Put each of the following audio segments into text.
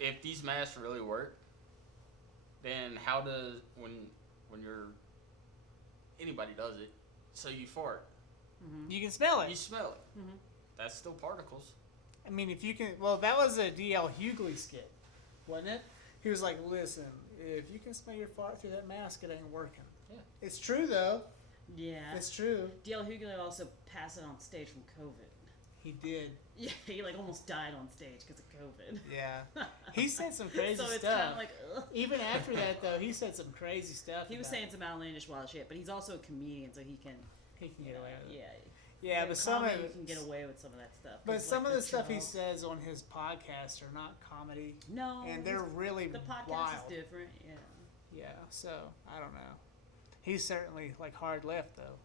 if these masks really work, then how does when you're anybody does it, so you fart, You can smell it. you smell it. That's still particles. I mean, if you can. Well, that was a D.L. Hughley skit, wasn't it? He was like, "Listen, if you can smell your fart through that mask, it ain't working." Yeah. It's true though. Yeah. It's true. D.L. Hughley also passed it on stage from COVID. He did. Yeah, he like almost died on stage because of COVID. Yeah. He said some crazy so it's stuff. kind of like, ugh. Even after that, though, he said some crazy stuff. He was saying some outlandish wild shit, but he's also a comedian, so he can get away with it. Yeah. Yeah, but some of you can get away with some of that stuff. But some like of the stuff he says on his podcast are not comedy. No. And they're really the podcast wild. is different. Yeah. Yeah. So I don't know. He's certainly like hard left though.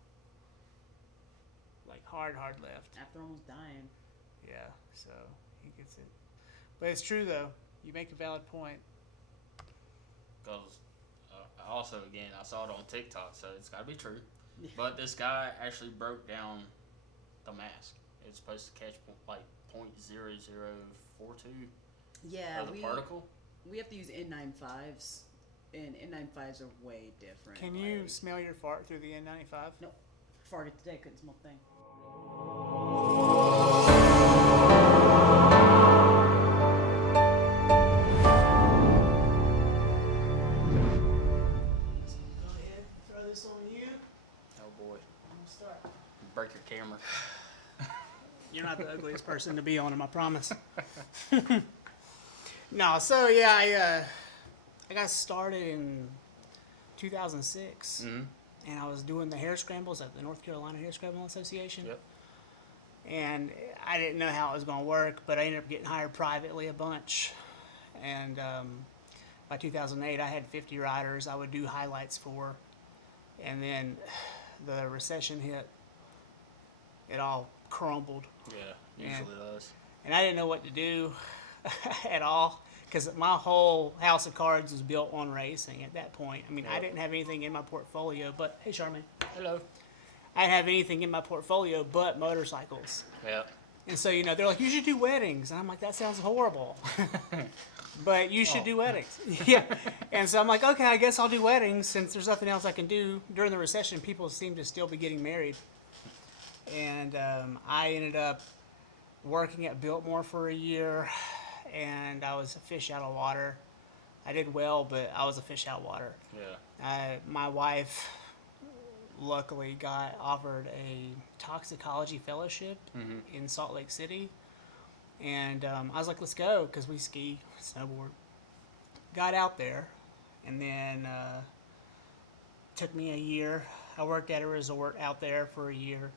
Like hard left. After almost dying. Yeah. So he gets it. But it's true though. You make a valid point. Because also, again, I saw it on TikTok, so it's got to be true. But this guy actually broke down the mask. It's supposed to catch like 0.0042 Yeah, of the particle. We have to use N95s, and N95s are way different. Can you smell your fart through the N95? No. Farted today, couldn't smell a thing. Break your camera. You're not the ugliest person to be on him, I promise. No, so yeah, I got started in 2006, and I was doing the hair scrambles at the North Carolina Hair Scrambling Association. Yep. And I didn't know how it was going to work, but I ended up getting hired privately a bunch. And by 2008, I had 50 riders I would do highlights for. And then the recession hit. It all crumbled. Yeah, usually does. And I didn't know what to do at all because my whole house of cards was built on racing at that point. I mean, I didn't have anything in my portfolio but, hey, Charmaine. Hello. I didn't have anything in my portfolio but motorcycles. Yeah. And so, they're like, you should do weddings. And I'm like, that sounds horrible. But you should do weddings. Yeah. And so I'm like, okay, I guess I'll do weddings since there's nothing else I can do. During the recession, people seem to still be getting married. And I ended up working at Biltmore for a year, and I was a fish out of water. I did well, but I was a fish out of water. Yeah. My wife luckily got offered a toxicology fellowship in Salt Lake City. And I was like, let's go, because we ski, snowboard. Got out there, and then took me a year. I worked at a resort out there for a year.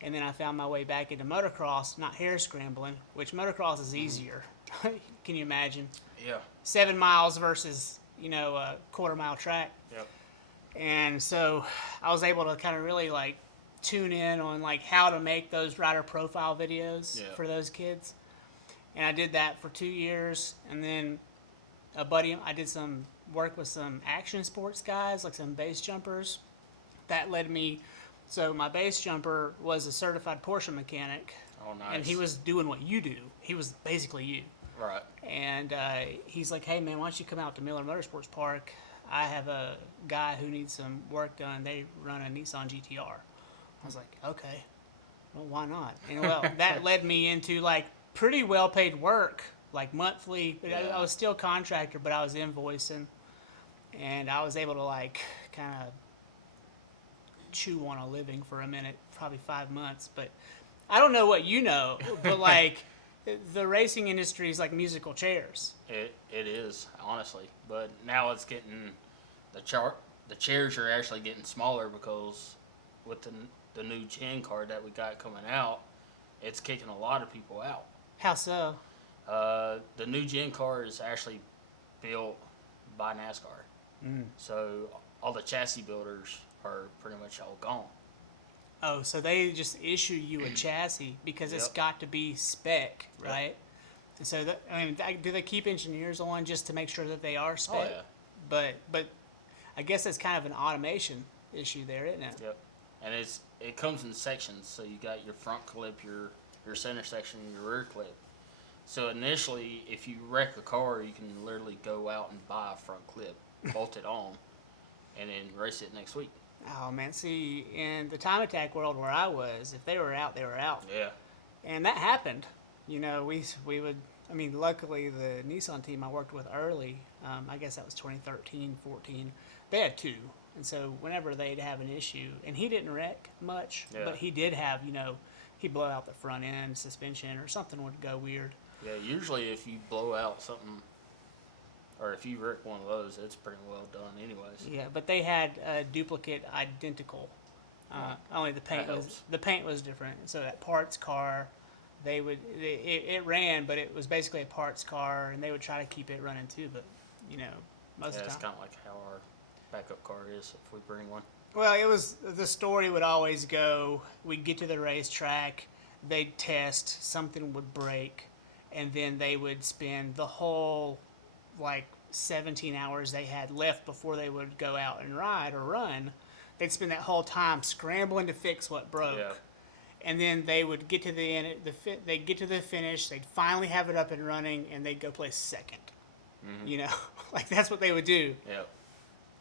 And then I found my way back into motocross, not hair scrambling, which motocross is easier. Can you imagine? Yeah. 7 miles versus, a quarter-mile track. Yep. And so I was able to kind of really, tune in on, how to make those rider profile videos for those kids. And I did that for 2 years. And then I did some work with some action sports guys, like some base jumpers. That led me... So my base jumper was a certified Porsche mechanic. Oh, nice. And he was doing what you do. He was basically you. Right. And he's like, hey, man, why don't you come out to Miller Motorsports Park? I have a guy who needs some work done. They run a Nissan GTR. I was like, okay, well, why not? And, that led me into, pretty well-paid work, monthly. But I was still contractor, but I was invoicing. And I was able to, kind of chew on a living for a minute, probably 5 months. But I don't know what you know, but the racing industry is like musical chairs. It is, honestly, but now it's getting the chairs are actually getting smaller because with the new gen card that we got coming out, it's kicking a lot of people out. How so? The new gen car is actually built by NASCAR, so all the chassis builders are pretty much all gone. Oh, so they just issue you a chassis because it's got to be spec, right? And so, do they keep engineers on just to make sure that they are spec? Oh, yeah. But I guess that's kind of an automation issue there, isn't it? Yep. And it comes in sections, so you got your front clip, your center section, and your rear clip. So initially, if you wreck a car, you can literally go out and buy a front clip, bolt it on, and then race it next week. Oh man, see, in the time attack world where I was, if they were out, they were out, Yeah. and that happened. You know, we would. I mean, luckily the Nissan team I worked with early, I guess that was 2013, 14. They had two, and so whenever they'd have an issue, and he didn't wreck much, Yeah. but he did have, he'd blow out the front end suspension or something would go weird. Yeah, usually if you blow out something, or if you wreck one of those, it's pretty well done anyways. Yeah, but they had a duplicate identical. Only the paint was different. So that parts car, it ran, but it was basically a parts car, and they would try to keep it running too. But most of the It's time, kind of like how our backup car is if we bring one. well, it was the story would always go. We'd get to the racetrack, they'd test, something would break, and then they would spend the whole 17 hours they had left before they would go out and ride or run. They'd spend that whole time scrambling to fix what broke. Yeah. And then they would get to the end. They'd get to the finish. They'd finally have it up and running, and they'd go place second. Mm-hmm. That's what they would do. Yeah.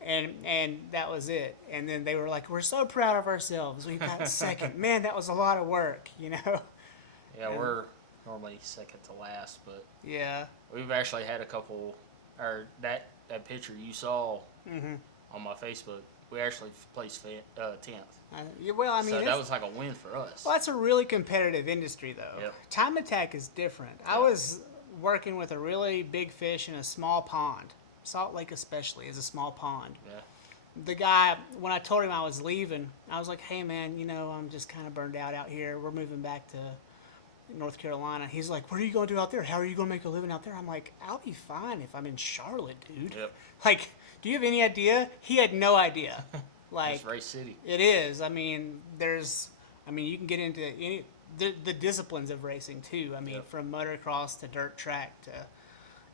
And that was it. And then they were like, "We're so proud of ourselves. We got second. Man, that was a lot of work." Yeah, we're normally second to last, but Yeah. we've actually had a couple. Or that picture you saw on my Facebook, we actually placed 10th. Well, I mean, So that was like a win for us. well, that's a really competitive industry, though. Yep. Time attack is different. I was working with a really big fish in a small pond. Salt Lake especially is a small pond. Yeah. The guy, when I told him I was leaving, I was like, "Hey man, I'm just kind of burned out here. We're moving back to North Carolina." He's like, "What are you going to do out there? How are you going to make a living out there?" I'm like, "I'll be fine if I'm in Charlotte, dude." Yep. Do you have any idea? He had no idea. It's Race City. It is. I mean, you can get into the disciplines of racing too. I mean, Yep. from motocross to dirt track to,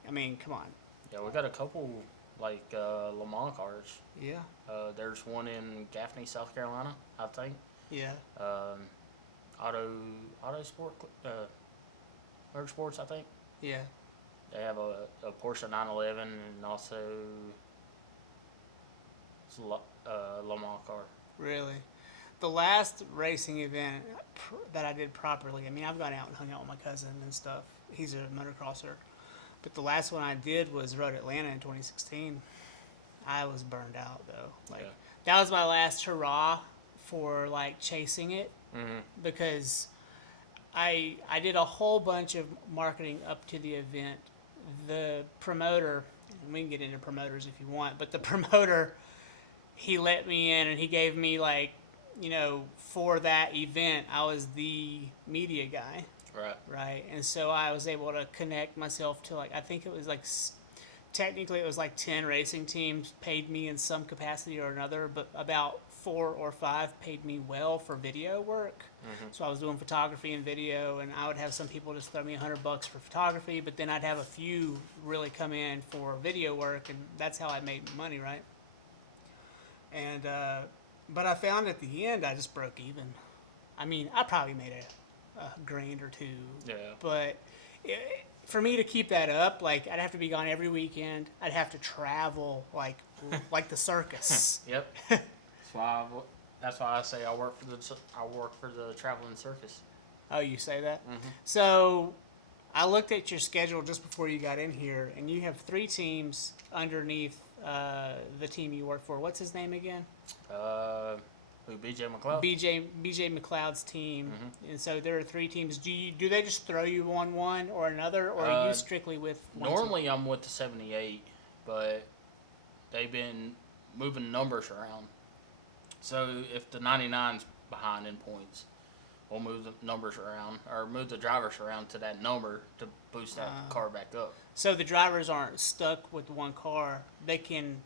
come on. Yeah, we got a couple Le Mans cars. Yeah. There's one in Gaffney, South Carolina, I think. Yeah. Motorsports, I think. Yeah. They have a Porsche 911 and also it's a Le Mans car. Really. The last racing event that I did properly, I've gone out and hung out with my cousin and stuff. He's a motocrosser. But the last one I did was Road Atlanta in 2016. I was burned out, though. That was my last hurrah for, chasing it. Mm-hmm. Because I did a whole bunch of marketing up to the event. The promoter, and we can get into promoters if you want, but the promoter, he let me in and he gave me for that event, I was the media guy. Right. And so I was able to connect myself to I think it was technically it was 10 racing teams paid me in some capacity or another, but about 4 or 5 paid me well for video work. Mm-hmm. So I was doing photography and video, and I would have some people just throw me $100 for photography, but then I'd have a few really come in for video work, and that's how I made money, right? And but I found at the end I just broke even. I probably made a grand or two. Yeah. But for me to keep that up, I'd have to be gone every weekend. I'd have to travel like the circus. Yep. That's why I say I work for the traveling circus. Oh, you say that? Mm-hmm. So I looked at your schedule just before you got in here, and you have 3 teams underneath the team you work for. What's his name again? Who? BJ McLeod. BJ McLeod's team. Mm-hmm. And so there are 3 teams. Do they just throw you on one or another, or are you strictly with one normally team? I'm with the 78, but they've been moving numbers around. So if the 99's behind in points, we'll move the numbers around or move the drivers around to that number to boost that car back up. So the drivers aren't stuck with one car. They can.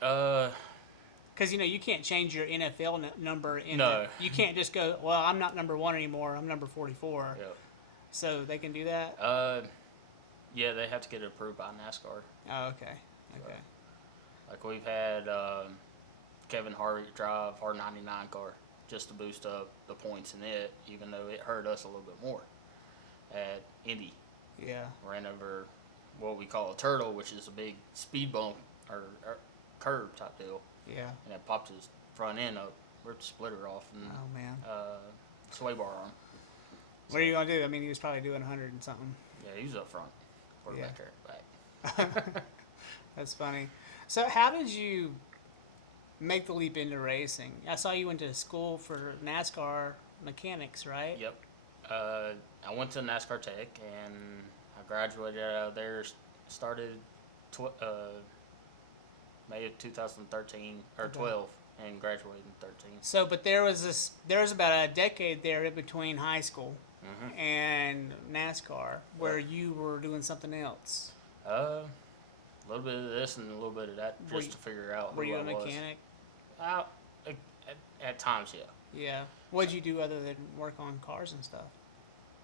Because you can't change your NFL number. You can't just go, well, I'm not number 1 anymore. I'm number 44. Yep. So they can do that. Yeah, they have to get it approved by NASCAR. Oh, okay. So, we've had Kevin Harvick drive our 99 car just to boost up the points in it, even though it hurt us a little bit more at Indy. Yeah. Ran over what we call a turtle, which is a big speed bump or curb type deal, Yeah. and it popped his front end up, ripped the splitter off, and Oh man. sway bar on him. What are you gonna do? I mean, he was probably doing 100 and something. Yeah, he was up front, quarterback Yeah. there, back. That's funny. So, how did you make the leap into racing? I saw you went to school for NASCAR mechanics, right? Yep. I went to NASCAR Tech, and I graduated out of there. Started May of 2013 or Okay. 12, and graduated in 13. So, but there was about a decade there in between high school Mm-hmm. and NASCAR where you were doing something else. A little bit of this and a little bit of that, Were just you- to figure out Were who you I a was. mechanic? At times, yeah. Yeah. What'd you do other than work on cars and stuff?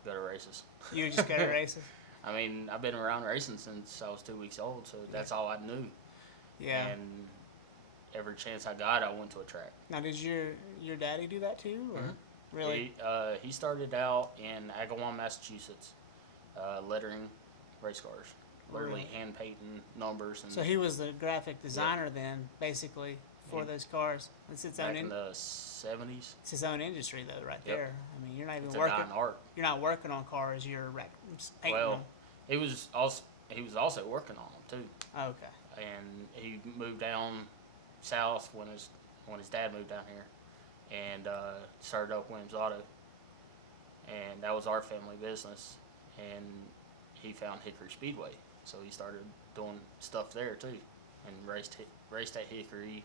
Go to races. You just go to races? I mean, I've been around racing since I was 2 weeks old, so that's all I knew. Yeah. And every chance I got, I went to a track. Now, did your daddy do that too, or Mhm. really? He started out in Agawam, Massachusetts, lettering race cars. Literally Really? hand painting numbers and So he was the graphic designer then, basically, for Yeah. those cars. It's its back own in the 70s. it's its own industry though, right Yep. there. I mean, you're not even It's a working. dying art. You're not working on cars. You're just painting Well, them. he was also working on them too. Oh, okay. And he moved down south when his dad moved down here, and started up Williams Auto, and that was our family business. And he found Hickory Speedway, so he started doing stuff there too, and raced at Hickory.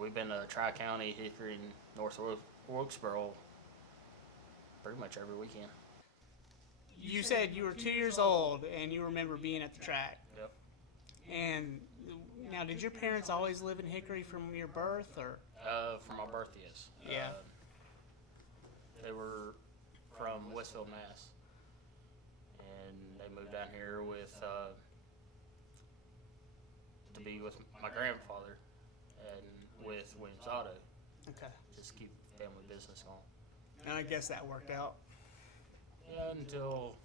We've been to Tri-County, Hickory, and North Wilkesboro pretty much every weekend. You said you were 2 years old and you remember being at the track. Yep. And now, did your parents always live in Hickory from your birth, or? For my birth, yes. Yeah. They were from Westfield, Mass. And they moved down here to be with my grandfather and with Williams Auto, Okay. just keep family business going. And I guess that worked out. Yeah, until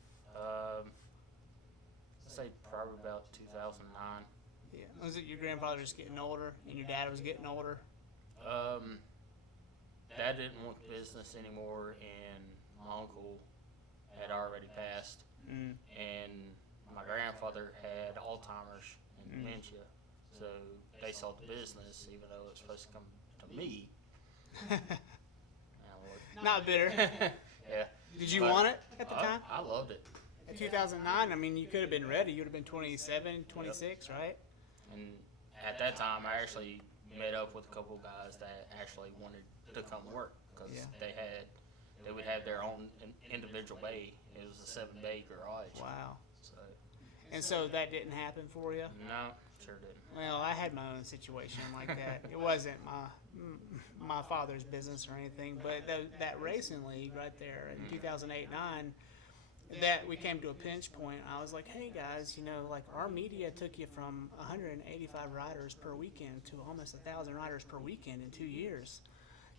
say probably about 2009. Yeah. Was it your grandfather was getting older and your dad was getting older? Dad didn't want the business anymore, and my uncle had already passed, Mm. and my grandfather had Alzheimer's and dementia, so they sold the business, even though it was supposed to come to me. Not bitter. Yeah. Did you But want it at the time? I loved it, In 2009, I mean, you could have been ready. You would have been 27, 26, right? and at that time, I actually met up with a couple of guys that actually wanted to come work, because Yeah. they would have their own individual bay. It was a 7-bay garage. Wow. So And so that didn't happen for you? no, sure didn't. Well, I had my own situation like that. It wasn't my father's business or anything, but that racing league right there in 2008-9, that we came to a pinch point. I was like, hey guys, like our media took you from 185 riders per weekend to almost 1,000 riders per weekend in 2 years.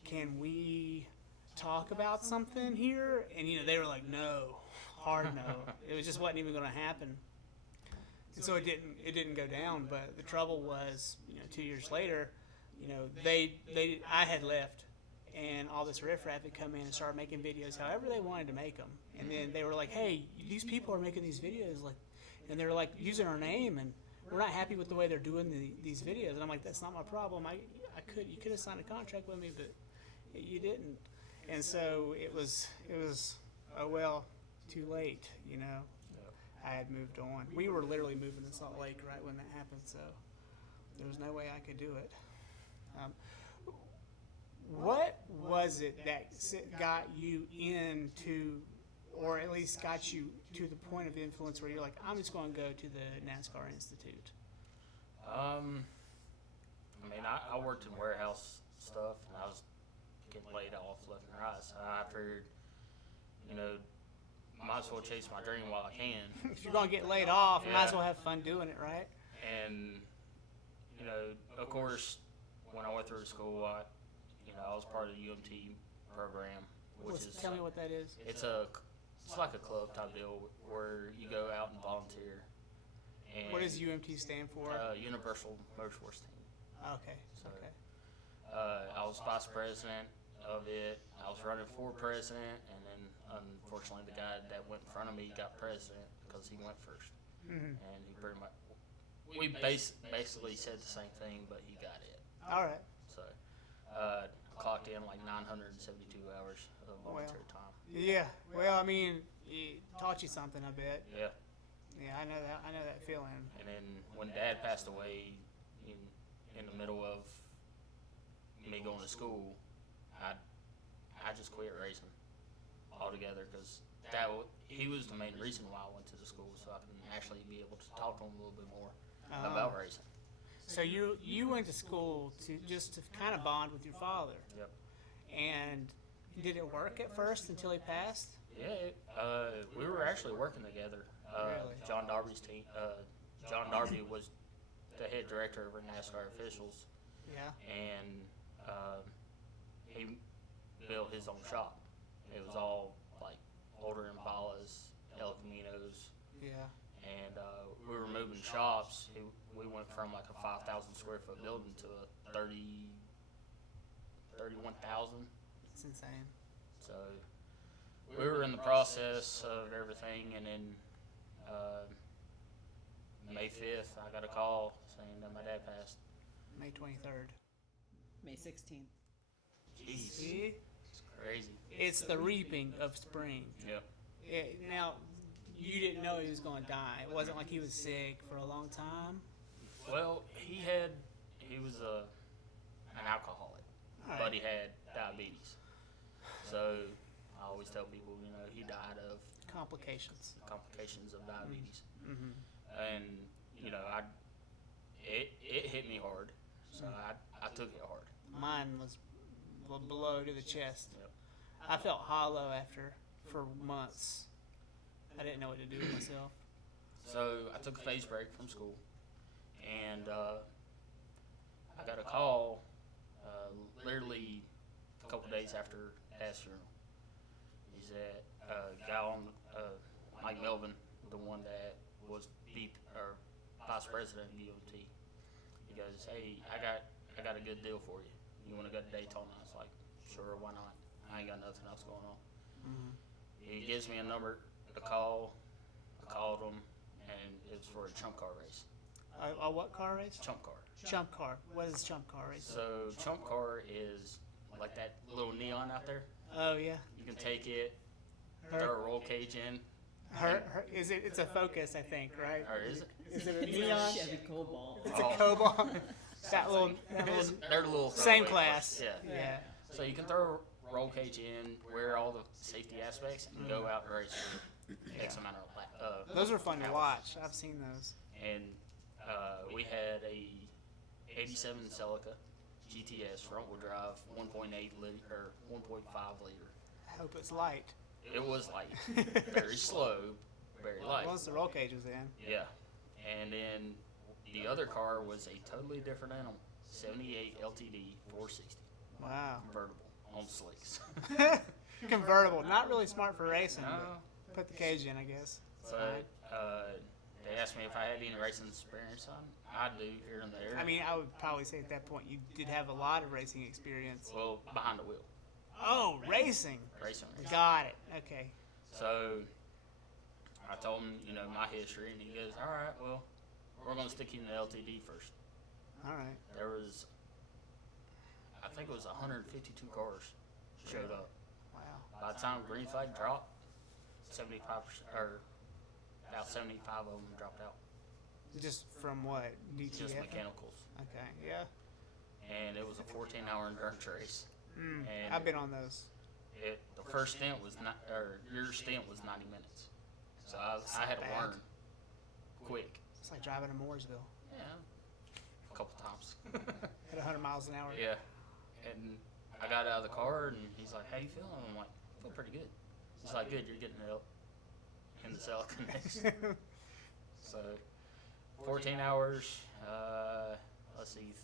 Can we talk about something here? And they were like, no, hard no. It just wasn't even going to happen. And so it didn't go down. But the trouble was, 2 years later, I had left, and all this riffraff had come in and started making videos however they wanted to make them. And then they were like, hey, these people are making these videos, and they're like using our name, and we're not happy with the way they're doing these videos. And I'm like, that's not my problem. You could have signed a contract with me, but you didn't. And so it was oh well, too late, I had moved on. We were literally moving to Salt Lake right when that happened, so there was no way I could do it. What was it that got you into, or at least got you to the point of influence where you're like, I'm just going to go to the NASCAR Institute? I worked in warehouse stuff, and I was getting laid off left and right. So I figured, might as well chase my dream while I can. If you're going to get laid off, you might as Yeah. well have fun doing it, right? And of course, when I went through school, I was part of the UMT program, which is Tell me what that is. it's a It's like a club type deal where you go out and volunteer. And What does UMT stand for? Universal Motorsports Team. Okay. So, Okay. I was vice president of it. I was running for president, and then unfortunately the guy that went in front of me got president because he went first. Mhm. And he pretty much, we basically said the same thing, but he got it. All right. So, clocked in like 972 hours of volunteer time. Yeah. Well, I mean, it taught you something, I bet. Yeah. Yeah, I know that. I know that feeling. And then when Dad passed away, in the middle of me going to school, I just quit racing altogether because he was the main reason why I went to the school, so I can actually be able to talk to him a little bit more about racing. So you went to school to kind of bond with your father. Yep. And did it work at first until he passed? Yeah, we were actually working together. Really? John Darby's team. John Darby was the head director of our NASCAR officials, Yeah. and he built his own shop. It was all like older Impalas, El Caminos, Yeah. and we were moving shops. We went from like a 5,000 square foot building to a 31,000. It's insane. So we were in the process of everything, and then May 5th, I got a call saying that my dad passed. May 23rd. May 16th. Jeez, See? it's crazy. It's the reaping of spring. Yep. Now, you didn't know he was going to die. It wasn't like he was sick for a long time. Well, he was an alcoholic, All but right. he had diabetes. So I always tell people, he died of Complications. complications of diabetes. Mm-hmm. And it hit me hard, so I took it hard. Mine was below to the chest. Yep. I felt hollow for months. I didn't know what to do with myself. So I took a phase break from school, and I got a call literally a couple days after Dad's funeral. He said, guy on Mike Melvin, the one that was vice president of DOT. He goes, "Hey, I got a good deal for you. You want to go to Daytona?" I was like, "Sure, why not? I ain't got nothing else going on." Mm-hmm. He gives me a number to call. I called him, and it was for a chump car race. A what car race? Chump car. Chump car. What is chump car race? So chump car is like that little neon out there. Oh yeah. You can take it, throw a roll cage in. It's a Focus, I think, right? Or is it? Is it a It's neon? a Chevy Cobalt. It's a Cobalt. that little They're the little same throwaway class. cars. Yeah. Yeah. So you can throw a roll cage in, wear all the safety aspects, and go out and race for X amount of Those are fun to hours. watch. I've seen those. And we had a 87 Celica GTS front wheel drive, 1.8 liter or 1.5 liter. I hope it's light. It was light, very slow, very light. Once the roll cage was in. Yeah. And then the other car was a totally different animal, 78 LTD 460 Wow. convertible on slicks. Convertible. Not really smart for racing. No. But put the cage in, I guess. It's But fine. they asked me if I had any racing experience. I do here and there. I mean, I would probably say at that point you did have a lot of racing experience. well, behind the wheel, Oh, racing. racing. Got it. Okay. So I told him, my history, and he goes, "All right, well, we're going to stick you in the LTD first." All right. There was, I think it was 152 cars showed up. Wow. By the time green flag dropped, 75% or about 75 of them dropped out. Just from what? DTF? Just mechanicals, Okay. Yeah. and it was a 14-hour endurance race. Mm, And I've been on those. the first stint was your stint was 90 minutes, so I had to Bad. learn quick. It's like driving to Mooresville Yeah, a couple times. at 100 miles an hour. Yeah, and I got out of the car, and he's like, "How you feeling?" I'm like, "I feel pretty good." He's like, "Good, you're getting it up in the Celica next." So, 14 hours. Let's see.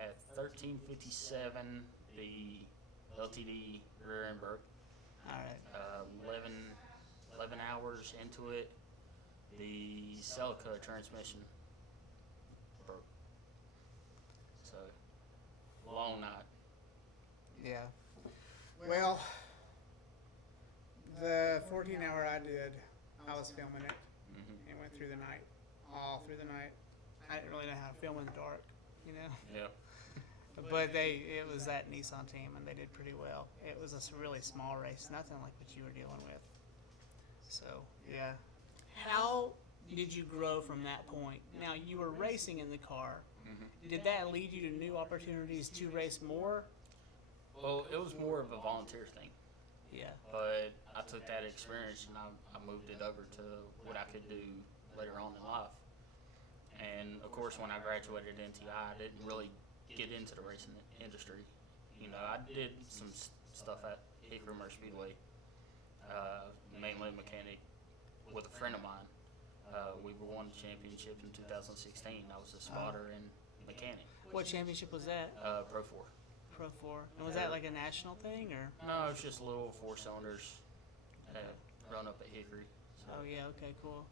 At 13:57, the LTD rear end broke. All right. 11 11 hours into it, the Celica transmission broke. So, long night. Yeah. Well, the 14-hour I did, I was filming it. Mm-hmm. It went through the night, all through the night. I didn't really know how to film in the dark, you know. Yep. But it was that Nissan team, and they did pretty well. It was a really small race, nothing like what you were dealing with. So, yeah. How did you grow from that point? Now, you were racing in the car. Mm-hmm. Did that lead you to new opportunities to race more? Well, it was more of a volunteer thing. Yeah. But I took that experience and I moved it over to what I could do later on in life. And of course, when I graduated NTI, I didn't really get into the racing industry. You know, I did some stuff at Hickory Motor Speedway, mainly mechanic with a friend of mine. We won the championship in 2016. I was a spotter and mechanic. What championship was that? Pro 4. Pro 4. And was that like a national thing, or? No, it's just little 4 cylinders run up at Hickory. So. Oh yeah, okay, cool.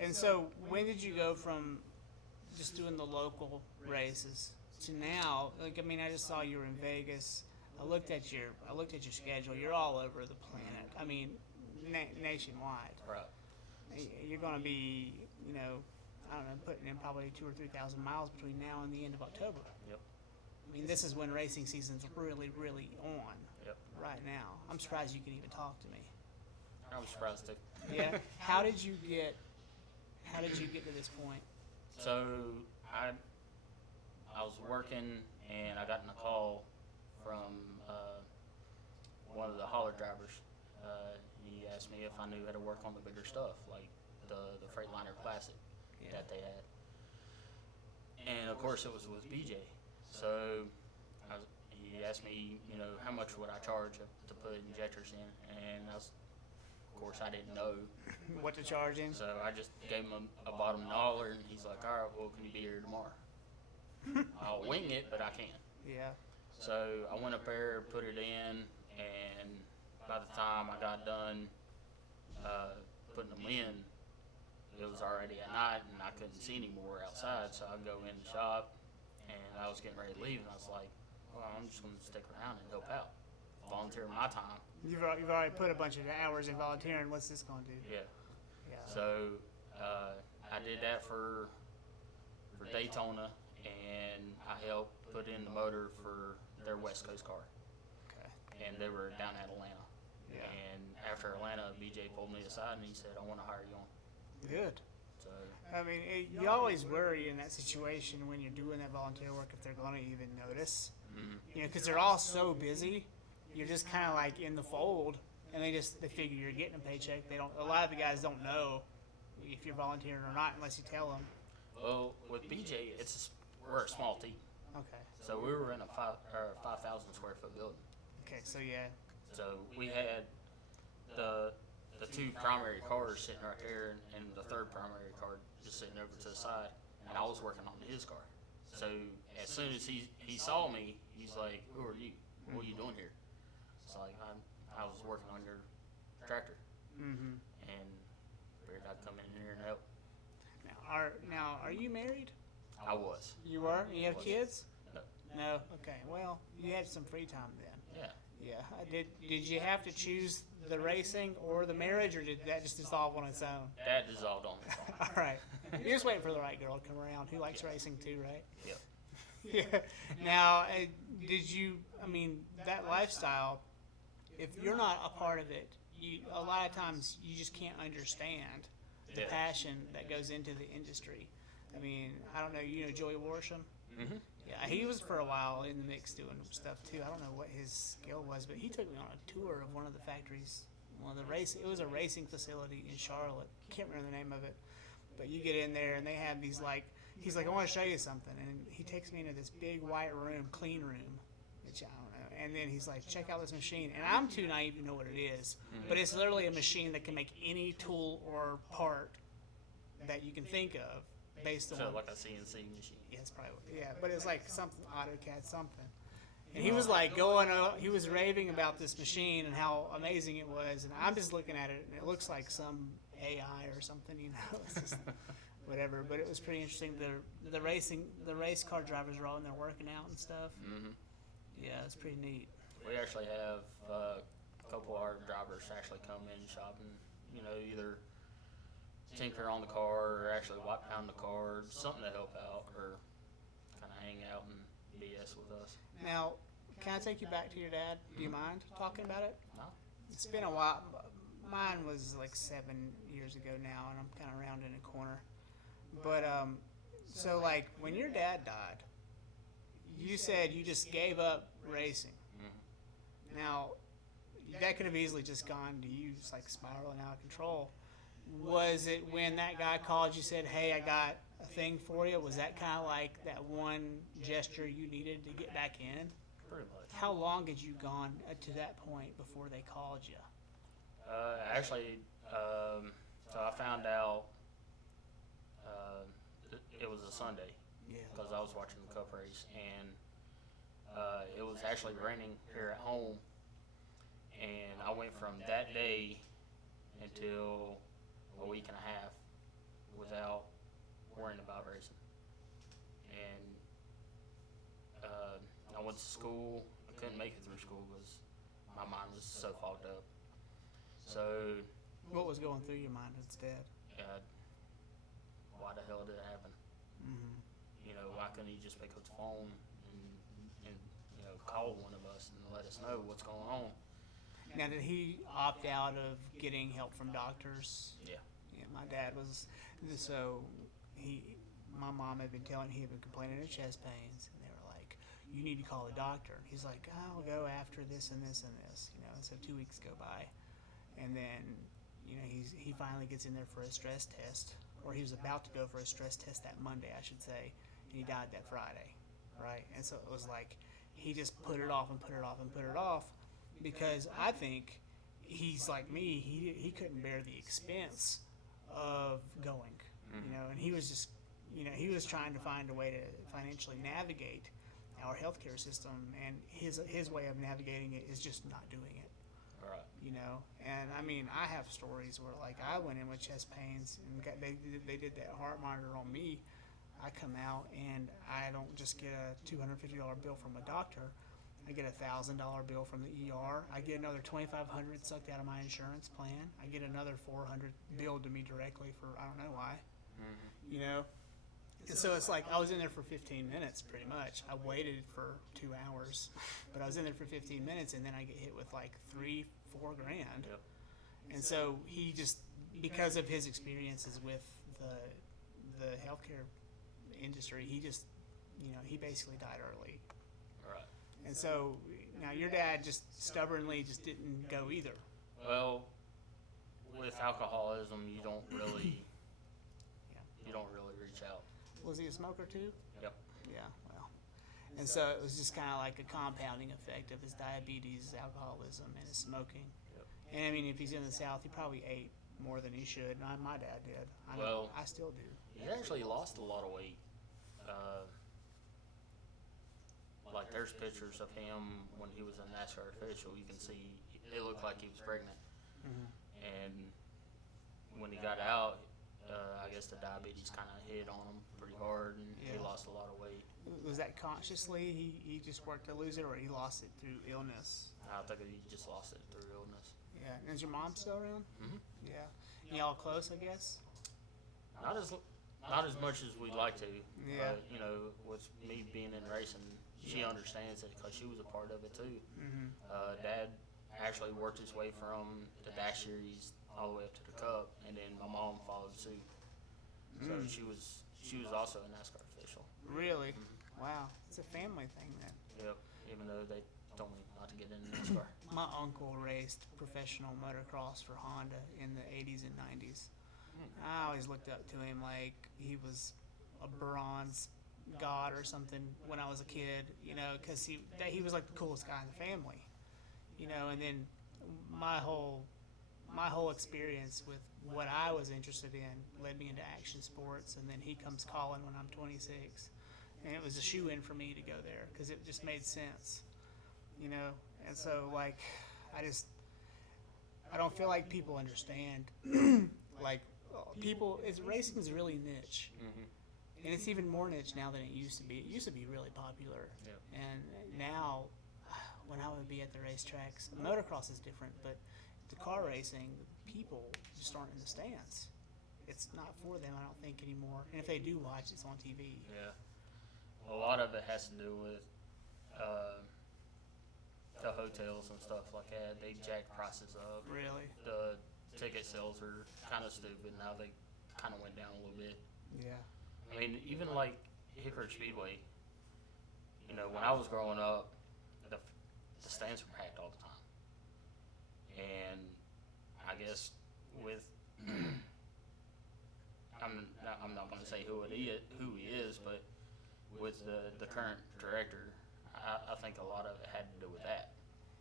And so, when did you go from just doing the local races to now? Like, I mean, I just saw you were in Vegas. I looked at your schedule. You're all over the planet. I mean, nationwide. Right. You're going to be, you know, I don't know, putting in probably 2,000 or 3,000 miles between now and the end of October. Yep. I mean, this is when racing season's really, really on. Yep. Right now. I'm surprised you can even talk to me. I'm surprised too. Yeah. How did you get to this point? So I was working and I got in a call from one of the hauler drivers. He asked me if I knew how to work on the bigger stuff, like the Freightliner Classic that they had. And of course it was with BJ. So he asked me, you know, how much would I charge to put injectors in, and of course I didn't know What to charge him? So I just gave him a bottom dollar, and he's like, all right, well, can you be here tomorrow? I'll wing it, but I can't. Yeah. So I went up there, put it in, and by the time I got done putting them in, it was already at night, and I couldn't see any more outside, so I go in the shop, and I was getting ready to leave, and I was like, well, I'm just going to stick around and help out, volunteer my time. You've already put a bunch of hours in volunteering. What's this going to do? Yeah. Yeah. So I did that for Daytona, and I helped put in the motor for their West Coast car, Okay. and they were down at Atlanta. Yeah. And after Atlanta, BJ pulled me aside and he said, I want to hire you on. Good. So I mean, you always worry in that situation when you're doing that volunteer work if they're going to even notice. You know, because they're all so busy. You're just kind of like in the fold, and they figure you're getting a paycheck. They don't. A lot of the guys don't know if you're volunteering or not unless you tell them. well, with BJ, we're a small team. Okay. So we were in a 5,000 square foot building. Okay. So yeah. So we had the two primary cars sitting right there, and the third primary car just sitting over to the side, and I was working on his car. So as soon as he saw me, he's like, "Who are you? What are you doing here?" It's like I was working on your tractor, Mm-hmm. and figured I'd come in here and help. Now, are you married? I was. You were. You have Was. kids? No. No. Okay. Well, you had some free time then. Yeah. Yeah. Did you have to choose the racing or the marriage, or did that just dissolve on its own? That dissolved on its own. All right. You're just waiting for the right girl to come around who likes racing too, right? Yep. Yeah. Now, did you? I mean, that lifestyle. If you're not a part of it, a lot of times you just can't understand the Yeah. passion that goes into the industry. I mean, I don't know. You know Joey Worsham? Mm-hmm. Yeah, he was for a while in the mix doing stuff too. I don't know what his skill was, but he took me on a tour of one of the factories, one of the race. It was a racing facility in Charlotte. Can't remember the name of it, but you get in there and they have these like. He's like, I want to show you something, and he takes me into this big white room, clean room, which I don't know. And then he's like, check out this machine, and I'm too naive to know what it is, but it's literally a machine that can make any tool or part that you can think of based on. So like a CNC machine. Yeah, it's probably but it's like something AutoCAD something, And he was like he was raving about this machine and how amazing it was. And I'm just looking at it, and it looks like some AI or something, you know. It's just whatever. But it was pretty interesting. The race car drivers are all in there working out and stuff. Mm-hmm. Yeah, it's pretty neat. We actually have a couple of our drivers actually come in shopping, you know, either tinker on the car or actually wipe down the car, something to help out or kind of hang out and BS with us. Now, can I take you back to your dad? Do you mind talking about it? No? It's been a while. Mine was like 7 years ago now, and I'm kind of rounding a corner. But so like when your dad died, you said you just gave up racing. Mm-hmm. Now, that could have easily just gone to you just like spiraling out of control. Was it when that guy called you, said, "Hey, I got a thing for you"? Was that kind of like that one gesture you needed to get back in? Pretty much. How long had you gone to that point before they called you? Actually, so I found out it was a Sunday Yeah. because I was watching the Cup race, and it was actually raining here at home, and I went from that day until a week and a half without worrying about racing. And I went to school. I couldn't make it through school because my mind was so fogged up. So, What was going through your mind instead? why the hell did it happen? Mm-hmm. You know, why couldn't he just pick up the phone and you know, call one of us and let us know what's going on? Now, did he opt out of getting help from doctors? Yeah. Yeah, my dad was, so my mom had been telling, he had been complaining of chest pains, and they were like, "You need to call a doctor." And he's like, "I'll go after this and this and this," you know. And so 2 weeks go by, and then, you know, he finally gets in there for a stress test, or he was about to go for a stress test that Monday, I should say, and he died that Friday, right? And so it was like he just put it off and put it off and put it off, because I think he's like me. He couldn't bear the expense of going, you know, and he was just, you know, he was trying to find a way to financially navigate our healthcare system, and his way of navigating it is just not doing it. Right. You know, and I mean, I have stories where like I went in with chest pains and they did that heart monitor on me. I come out and I don't just get a $250 bill from a doctor. I get a $1,000 bill from the ER. I get another $2,500 sucked out of my insurance plan. I get another $400 billed to me directly for I don't know why. Mm-hmm. You know, and so it's like I was in there for 15 minutes pretty much. I waited for 2 hours, but I was in there for 15 minutes, and then I get hit with like $3-4 grand. Yep. And so he just, because of his experiences with the healthcare industry, he just, you know, he basically died early. Right. And so now your dad just stubbornly just didn't go either. Well, with alcoholism, you don't really reach out. Was he a smoker too? Yep. Yeah, well. And so it was just kind of like a compounding effect of his diabetes, his alcoholism, and his smoking. Yep. And I mean, if he's in the South, he probably ate more than he should. My dad did. I still do. He actually lost a lot of weight. Like there's pictures of him when he was a NASCAR official. You can see it looked like he was pregnant. Mm-hmm. And when he got out, I guess the diabetes kind of hit on him pretty hard, and he Yeah. lost a lot of weight. Was that consciously? He just worked to lose it, or he lost it through illness? I think he just lost it through illness. Yeah. And is your mom still around? Mm-hmm. Yeah. Y'all close, I guess? Not as much as we'd like to. Yeah. But, you know, with me being in racing, she understands it because she was a part of it too. Mm-hmm. Dad actually worked his way from the Dash Series all the way up to the Cup, and then my mom followed suit. So she was also a NASCAR official. Really? Wow. It's a family thing then. Yep. Even though they told me not to get into NASCAR. My uncle raced professional motocross for Honda in the 80s and 90s. I always looked up to him like he was a bronze god or something when I was a kid, you know, because he was like the coolest guy in the family, you know. And then my whole experience with what I was interested in led me into action sports, and then he comes calling when I'm 26, and it was a shoe-in for me to go there because it just made sense. you know. And so like, I don't feel like people understand. Like, people, racing is really niche. And it's even more niche now than it used to be. It used to be really popular. Yep. And now, when I would be at the racetracks, motocross is different, but the car racing, people just aren't in the stands. It's not for them, I don't think, anymore. And if they do watch, it's on TV. Yeah. A lot of it has to do with the hotels and stuff like that. They jack prices up. Really? The ticket sales are kind of stupid. Now they kind of went down a little bit. Yeah. I mean, even like Hickory Speedway, you know, when I was growing up, the stands were packed all the time. And I guess with, I'm not going to say who he is, but with the current director, I think a lot of it had to do with that,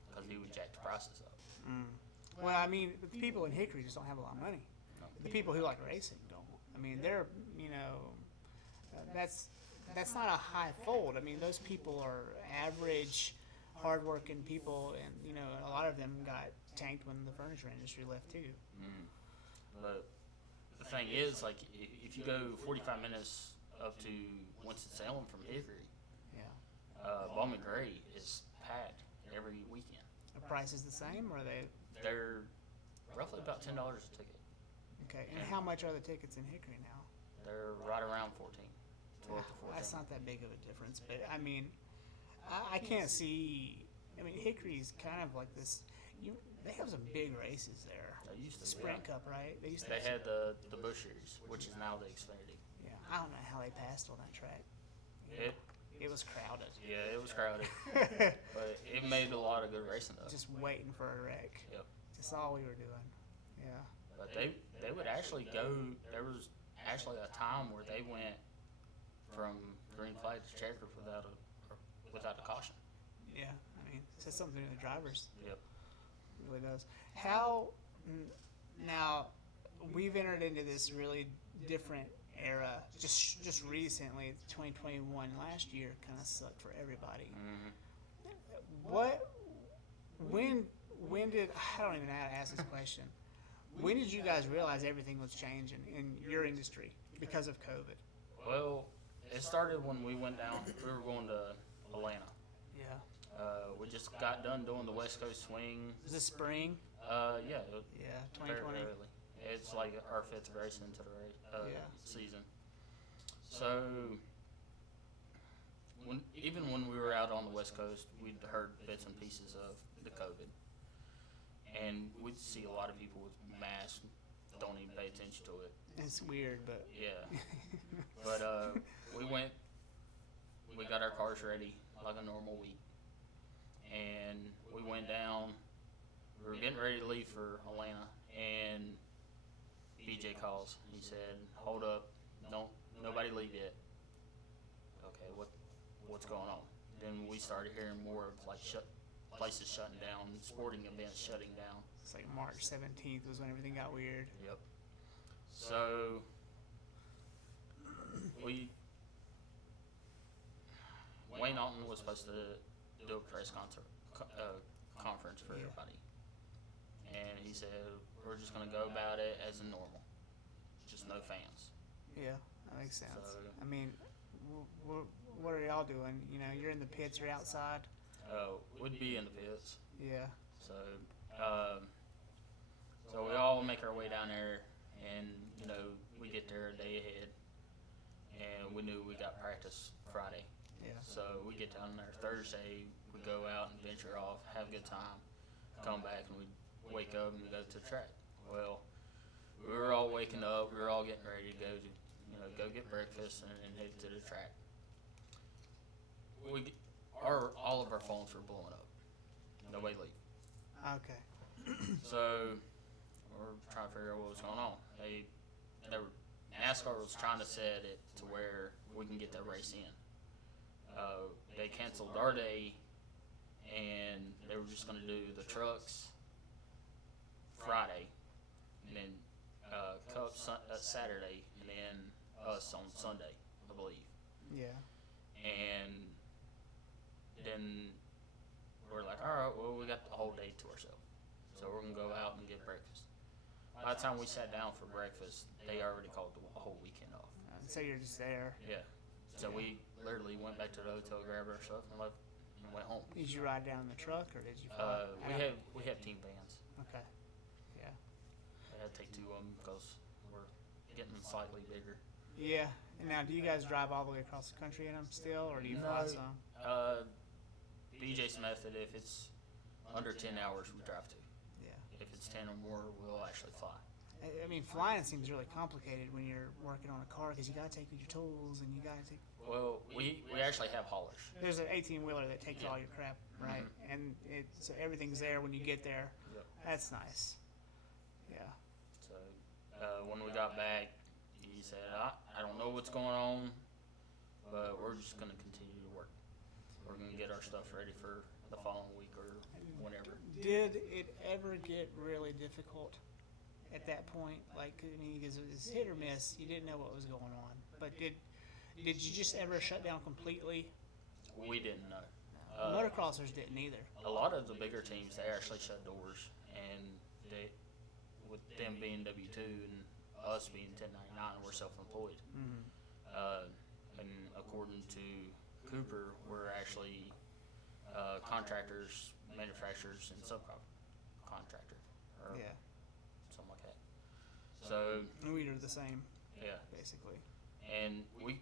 because he would jack the prices up. Well, I mean, the people in Hickory just don't have a lot of money. No. The people who like racing don't. I mean, they're, you know, that's not a high fold. I mean, those people are average, hardworking people, and, you know, a lot of them got tanked when the furniture industry left too. But the thing is, like, if you go 45 minutes up to Winston-Salem from Hickory, Bowman Gray is packed every weekend. The price is the same, or are they? They're roughly about $10 a ticket. Okay, and how much are the tickets in Hickory now? They're right around 14, 12 to 14. That's not that big of a difference, but I mean, I can't see. I mean, Hickory's kind of like this. They have some big races there. They used to, Sprint yeah. Cup, right? They used to. They had the Busch Series, which is now the Xfinity. Yeah, I don't know how they passed on that track. It was crowded. Yeah, it was crowded, but it made a lot of good racing though. Just waiting for a wreck. Yep. That's all we were doing. Yeah. But they would actually go. There was actually a time where they went from green flag to checker without a caution. Yeah, I mean, it says something to the drivers. Yep. It really does. How now? We've entered into this really different era. Just recently, 2021. Last year kind of sucked for everybody. When did, I don't even know how to ask this question. When did you guys realize everything was changing in your industry because of COVID? Well, it started when we went down. We were going to Atlanta. Yeah. We just got done doing the West Coast Swing. Was this spring? Yeah. Yeah, Very 2020. early. It's like our 5th race into the Yeah. season. So, even when we were out on the West Coast, we'd heard bits and pieces of the COVID. And we'd see a lot of people with masks, don't even pay attention to it. It's weird, but Yeah. But we got our cars ready like a normal week. And we went down, we were getting ready to leave for Atlanta, and BJ calls. He said, "Hold up, nobody leave yet." Okay, what's going on? Then we started hearing more of like places shutting down, sporting events shutting down. it's like March 17th was when everything got weird. Yep. So Wayne Alton was supposed to do a press conference for Yeah. everybody, and he said, "We're just gonna go about it as a normal, just no fans." Yeah, that makes sense. So- I mean, what are y'all doing? You know, you're in the pits, you're outside. We'd be in the pits. Yeah. So we all make our way down there, and you know we get there a day ahead, and we knew we got practice Friday. Yeah. So we get down there Thursday, we go out and venture off, have a good time, come back, and we wake up and go to the track. Well, we were all waking up, we were all getting ready to go get breakfast and head to the track. All of our phones were blowing up. Nobody leave. Okay. So we're trying to figure out what was going on. NASCAR was trying to set it to where we can get that race in. They canceled our day, and they were just going to do the trucks Friday, and then Cup Saturday, and then us on Sunday, I believe. Yeah. And then we're like, all right, well, we got the whole day to ourselves, so we're gonna go out and get breakfast. By the time we sat down for breakfast, they already called the whole weekend off. So you're just there. Yeah. So we literally went back to the hotel, grabbed our stuff, and left, and went home. Did you ride down in the truck or did you fly? We have team vans. Okay. Yeah. I had to take two of them because we're getting slightly bigger. Yeah. And now, do you guys drive all the way across the country in them still, or do you fly some? BJ's method, if it's under 10 hours, we drive to. Yeah. If it's 10 or more, we'll actually fly. I mean, flying seems really complicated when you're working on a car because you got to take your tools and you got to take. Well, we actually have haulers. There's an 18-wheeler that takes all your crap, right? Mm-hmm. And so everything's there when you get there. Yep. That's nice. Yeah. So when we got back, he said, I don't know what's going on, but we're just going to continue to work. We're going to get our stuff ready for the following week or whenever. Did it ever get really difficult at that point? Like, I mean, because it was hit or miss. You didn't know what was going on. But did you just ever shut down completely? We didn't know. Motocrossers didn't either. A lot of the bigger teams, they actually shut doors, and they, with them being W-2 and us being 1099, we're self-employed. Mm-hmm. And according to Cooper, we're actually contractors, manufacturers, and subcontractor, or Yeah. something like that. So We are the same, yeah, basically. and we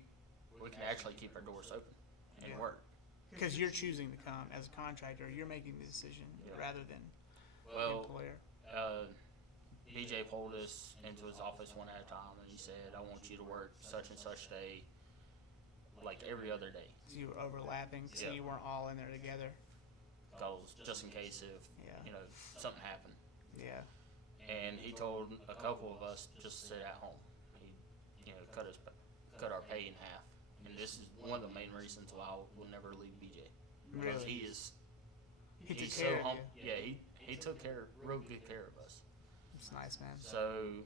can actually keep our doors open and Yeah. work. Because you're choosing to come as a contractor. You're making the decision rather than the Well, employer. DJ pulled us into his office one at a time, and he said, "I want you to work such and such day, like every other day, So you were overlapping, so Yeah. you weren't all in there together. because just in case if Yeah. something happened." Yeah. And he told a couple of us just to sit at home. He cut our pay in half, and this is one of the main reasons why I will never leave BJ. Because Really? he's took so care of you. Yeah, he took real good care of us. It's nice, man. So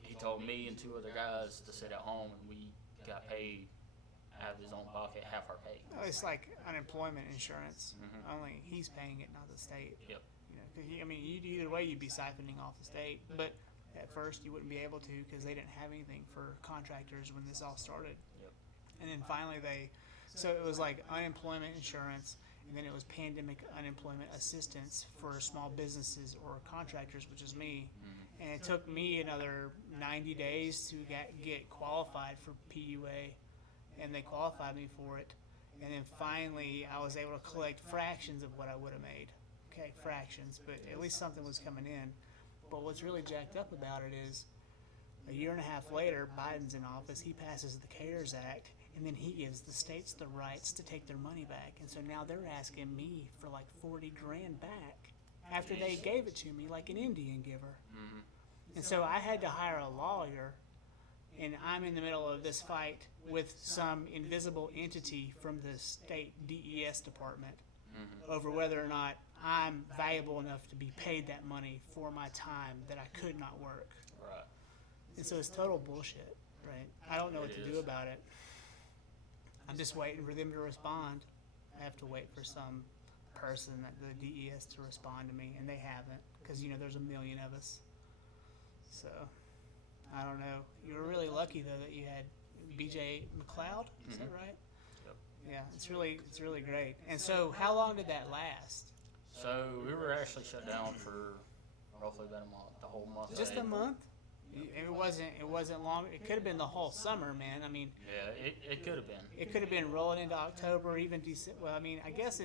he told me and two other guys to sit at home, and we got paid out of his own pocket half our pay. Oh, it's like unemployment insurance. Mhm. Only he's paying it, not the state. Yep. You know, 'cause either way you'd be siphoning off the state. But at first you wouldn't be able to because they didn't have anything for contractors when this all started. Yep. And then finally so it was like unemployment insurance, and then it was pandemic unemployment assistance for small businesses or contractors, which is me. Mm-hmm. And it took me another 90 days to get qualified for PUA, and they qualified me for it. And then finally I was able to collect fractions of what I would have made. Okay, fractions, but at least something was coming in. But what's really jacked up about it is a year and a half later, Biden's in office, he passes the CARES Act, and then he gives the states the rights to take their money back. And so now they're asking me for like 40 grand back after they gave it to me like an Indian giver. Mm-hmm. And so I had to hire a lawyer, and I'm in the middle of this fight with some invisible entity from the state DES department over whether or not I'm valuable enough to be paid that money for my time that I could not work. Right. And so it's total bullshit, right? I don't know what It to is. do about it. I'm just waiting for them to respond. I have to wait for some person at the DES to respond to me, and they haven't, because there's a million of us. So I don't know. You were really lucky though that you had BJ McLeod. Is that right? Yep. Yeah, it's really great. And so, how long did that last? So we were actually shut down for roughly about a month, the whole month. of Just a April. month? It wasn't long. It could have been the whole summer, man. I mean, Yeah, it could have been. it could have been rolling into October, even December. Well, I mean, I guess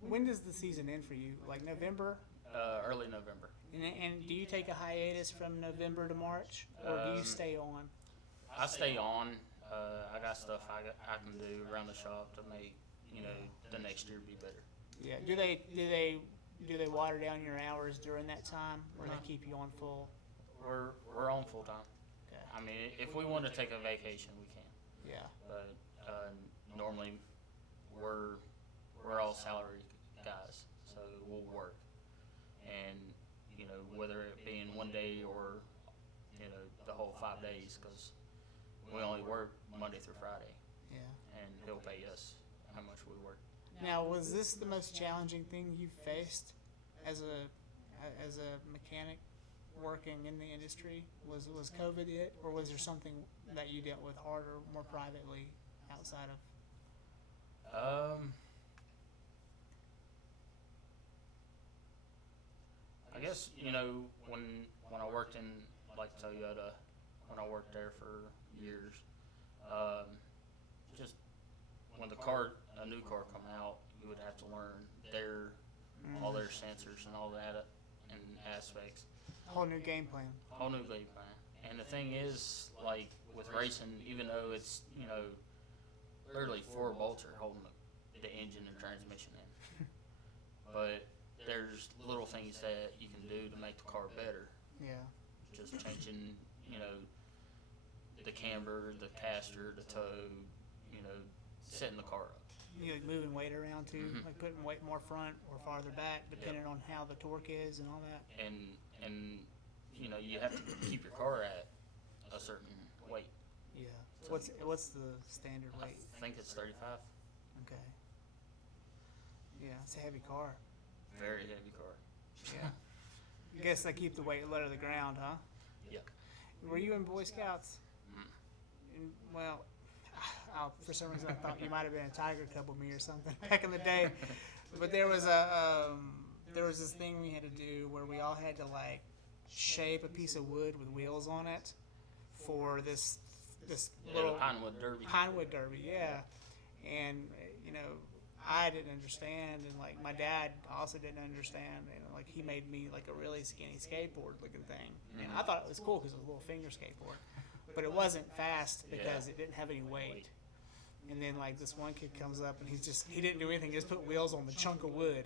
when does the season end for you? Like November? Early November. And do you take a hiatus from November to March, or do you stay on? I stay on. I got stuff I can do around the shop to make the next year be better. Yeah. Do they water down your hours during that time, or they keep you on full? We're on full time. Okay. I mean, if we want to take a vacation, we can. Yeah. But normally we're all salary guys, so we'll work. And whether it be in one day or the whole 5 days, because we only work Monday through Friday, Yeah. and he'll pay us how much we work. Now, was this the most challenging thing you faced as a mechanic working in the industry? Was COVID it, or was there something that you dealt with harder, more privately, outside of? I guess when I worked in like Toyota, when I worked there for years, just when a new car come out, you would have to learn all their sensors and all that and aspects. Whole new game plan. Whole new game plan. And the thing is, like with racing, even though it's literally 4 bolts are holding the engine and transmission in, but there's little things that you can do to make the car better. Yeah. Just changing, the camber, the caster, the toe, setting the car up. You like moving weight around too, like putting weight more front or farther back, depending on how the torque is and all that. And you have to keep your car at a certain weight. Yeah. What's the standard weight? I think it's 35. Okay. Yeah, it's a heavy car. Very heavy car. Yeah. I guess they keep the weight low to the ground, huh? Yep. Were you in Boy Scouts? Well, for some reason I thought you might have been a Tiger Cub with me or something back in the day. But there was this thing we had to do where we all had to like shape a piece of wood with wheels on it for this little Pinewood Derby, yeah. And I didn't understand, and like my dad also didn't understand, and like he made me like a really skinny skateboard looking thing, and I thought it was cool because it was a little finger skateboard, but it wasn't fast because it didn't have any weight. And then like this one kid comes up and he didn't do anything, just put wheels on the chunk of wood,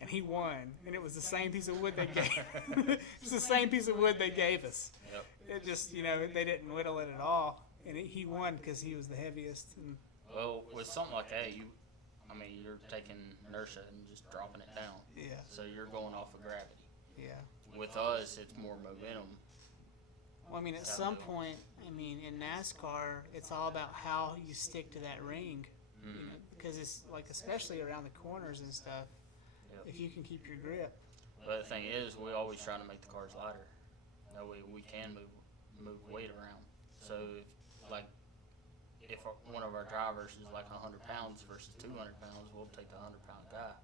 and he won, and it was the same piece of wood they gave. It's the same piece of wood they gave us. Yep. It just they didn't whittle it at all, and he won because he was the heaviest. And well, with something like that, you're taking inertia and just dropping it down. yeah, So you're going off of gravity. yeah. With us, it's more momentum. Well, at some point, in NASCAR, it's all about how you stick to that ring, because it's like, especially around the corners and stuff, Yep. if you can keep your grip. But the thing is, we always try to make the cars lighter. That way we can move weight around. So if one of our drivers is like 100 pounds versus 200 pounds, we'll take the 100-pound guy,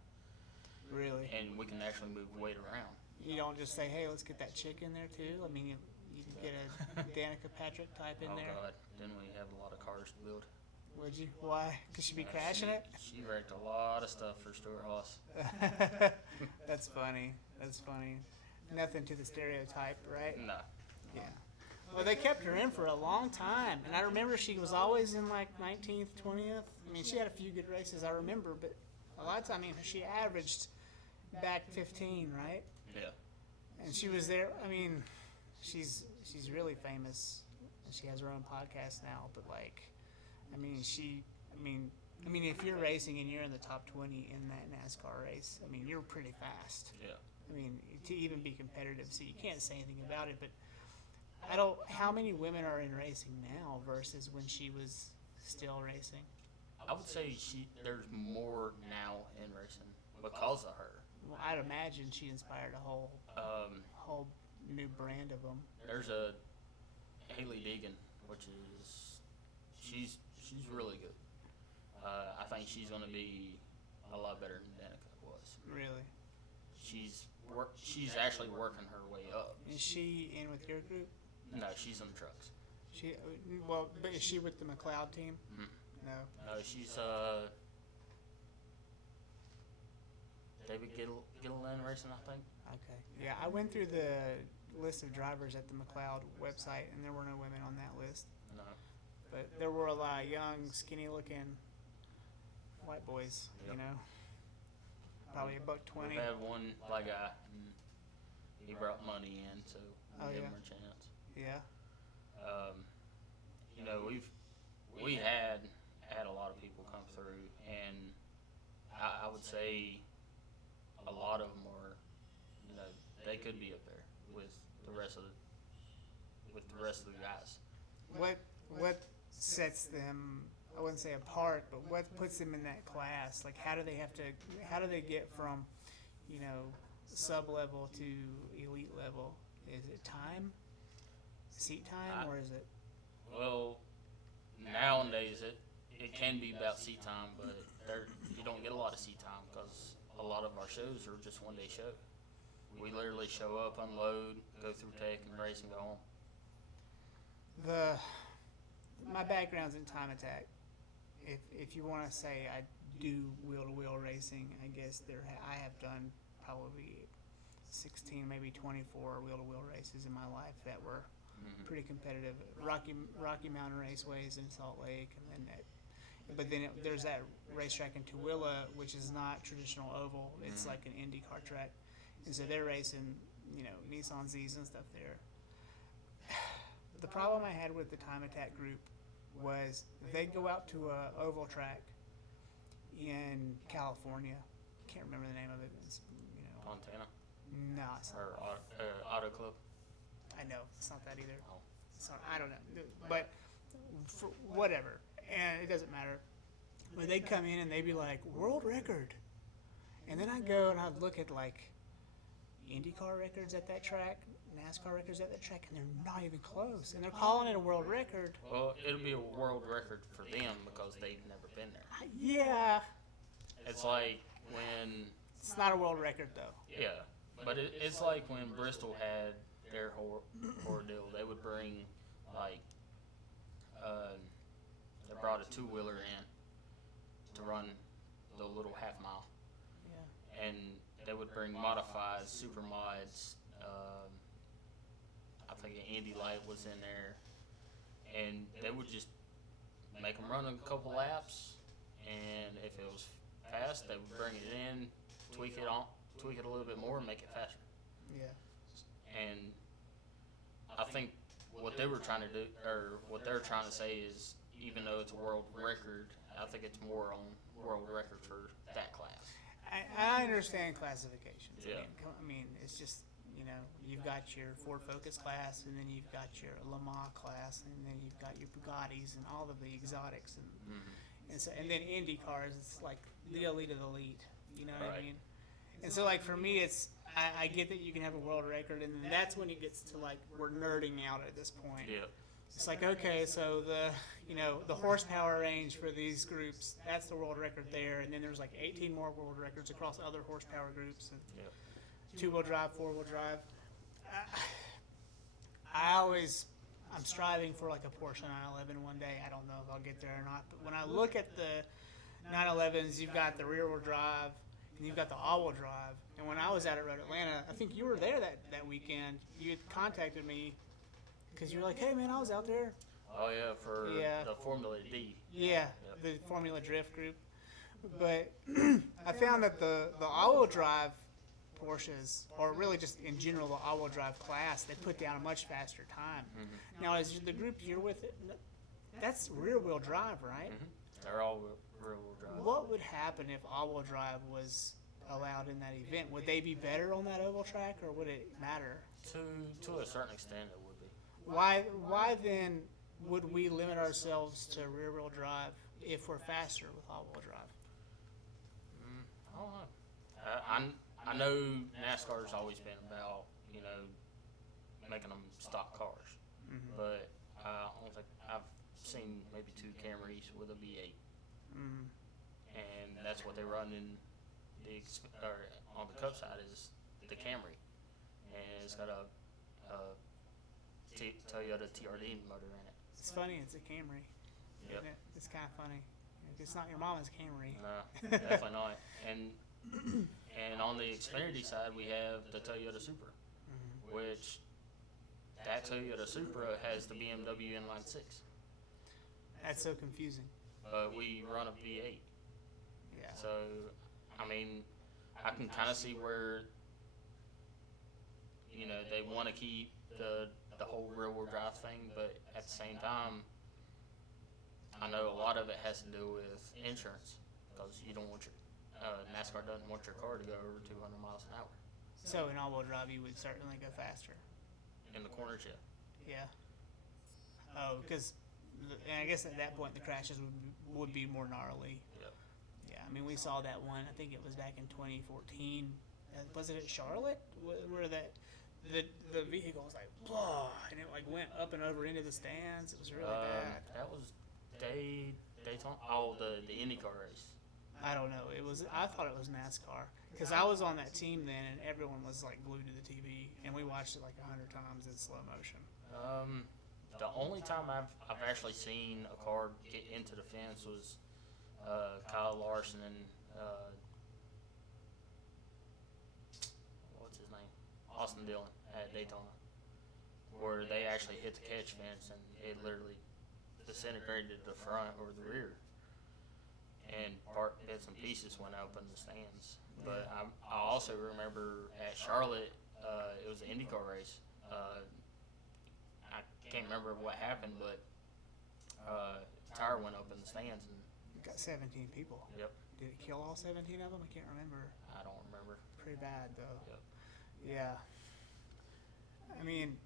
Really, and we can actually move weight around. you don't just say, "Hey, let's get that chick in there too." You can get a Danica Patrick type in Oh there. God, didn't we have a lot of cars to build? Would you? Why? Because she'd be crashing it. She wrecked a lot of stuff for Stuart Haas. That's funny. That's funny. Nothing to the stereotype, right? No. Yeah. Well, they kept her in for a long time, and I remember she was always in like 19th, 20th. She had a few good races, I remember, but a lot of times, she averaged back 15, right? Yeah. And she was there. She's really famous, and she has her own podcast now. But if you're racing and you're in the top 20 in that NASCAR race, you're pretty fast. Yeah. To even be competitive, so you can't say anything about it. But how many women are in racing now versus when she was still racing? I would say there's more now in racing because of her. Well, I'd imagine she inspired a whole new brand of them. There's a Haley Deegan, which is she's really good. I think she's going to be a lot better than Danica was. Really? She's actually working her way up. Is she in with your group? No, she's in the trucks. But is she with the McLeod team? Mm-hmm. No. No, she's David Gilliland racing, I think. Okay. Yeah, I went through the list of drivers at the McLeod website, and there were no women on that list. No. But there were a lot of young, skinny-looking white boys. Yep. Probably $120. We had one black guy, and he brought money in, so we gave him a chance. Yeah. We had a lot of people come through, and I would say a lot of them were, they could be up there with the rest of the guys. What sets them, I wouldn't say apart, but what puts them in that class? Like, how do they get from, sub level to elite level? Is it time, seat time, or is it? Well, nowadays it can be about seat time, but you don't get a lot of seat time because a lot of our shows are just 1 day show. We literally show up, unload, go through tech and race and go home. My background's in time attack. If you want to say I do wheel to wheel racing, I guess I have done probably 16, maybe 24 wheel to wheel races in my life that were pretty competitive. Rocky Mountain Raceways in Salt Lake, and then there's that racetrack in Tooele, which is not traditional oval. It's like an IndyCar track, and so they're racing, Nissan Z's and stuff there. The problem I had with the time attack group was they'd go out to a oval track in California. Can't remember the name of it. It's, Montana no, it's not. or Auto Club. I know it's not that either. Oh. So I don't know, but for whatever, and it doesn't matter. But they'd come in and they'd be like, world record, and then I'd go and I'd look at like IndyCar records at that track, NASCAR records at that track, and they're not even close, and they're calling it a world record. Well, it'll be a world record for them because they've never been there. Yeah, It's like when it's not a world record though. yeah, but it's like when Bristol had their ordeal. They would bring like they brought a 2-wheeler in to run the little half mile, Yeah. and they would bring modifieds, super mods. I think an Indy Light was in there, and they would just make them run a couple laps, and if it was fast, they would bring it in, tweak it a little bit more, and make it faster. Yeah. And I think what they were trying to do, or what they're trying to say is, even though it's a world record, I think it's more on world record for that class. I understand classifications. Yeah. I mean, it's just, you've got your Ford Focus class, and then you've got your Le Mans class, and then you've got your Bugattis and all of the exotics, and then Indy cars. It's like the elite of the elite. You know what I Right. mean? And so, like, for me, it's I get that you can have a world record, and then that's when it gets to like we're nerding out at this point. Yeah. It's like, okay, so the horsepower range for these groups, that's the world record there, and then there's like 18 more world records across other horsepower groups, and Yeah. 2-wheel drive, 4-wheel drive. I'm striving for like a Porsche 911 one day. I don't know if I'll get there or not, but when I look at the 911s, you've got the rear wheel drive, and you've got the all-wheel drive. And when I was out at Road Atlanta, I think you were there that weekend. You had contacted me because you were like, "Hey man, I was out there." Oh yeah, for Yeah. the Formula D. Yeah, Yep. the Formula Drift group. But I found that the all-wheel drive Porsches, or really just in general the all-wheel drive class, they put down a much faster time. Now, as the group you're with, that's rear-wheel drive, right? They're all rear-wheel drive. What would happen if all-wheel drive was allowed in that event? Would they be better on that oval track, or would it matter? To a certain extent, it would be. Why then would we limit ourselves to rear-wheel drive if we're faster with all-wheel drive? I don't know. I know NASCAR's always been about making them stock cars, but I don't think I've seen maybe 2 Camrys with a V8, and that's what they run in on the Cup side is the Camry, and it's got a Toyota TRD motor in it. It's funny, it's a Camry. Yep. Isn't it? It's kind of funny. It's not your mama's Camry. No, definitely not. And on the Xfinity side, we have the Toyota Supra, which that Toyota Supra has the BMW inline 6. That's so confusing. But we run a V8. Yeah. So, I mean, I can kind of see where, they want to keep the whole rear-wheel drive thing, but at the same time, I know a lot of it has to do with insurance, because you don't want your NASCAR doesn't want your car to go over 200 miles an hour So in all-wheel drive, you would certainly go faster. in the corner shift. Yeah. Oh, because and I guess at that point the crashes would be more gnarly. Yep. Yeah, I mean we saw that one. I think it was back in 2014. Was it at Charlotte where the vehicle was like blah, and it like went up and over into the stands. It was really bad. That was Daytona. Oh, the IndyCar race. I don't know. I thought it was NASCAR because I was on that team then, and everyone was like glued to the TV, and we watched it like 100 times in slow motion. The only time I've actually seen a car get into the fence was Kyle Larson and what's his name, Austin Dillon at Daytona, where they actually hit the catch fence and it literally disintegrated the front or the rear, and bits and pieces went up in the stands. But I also remember at Charlotte, it was an IndyCar race. I can't remember what happened, but the tire went up in the stands. And It got 17 people. Yep. Did it kill all 17 of them? I can't remember. I don't remember. Pretty bad though. Yep. Yeah. I mean,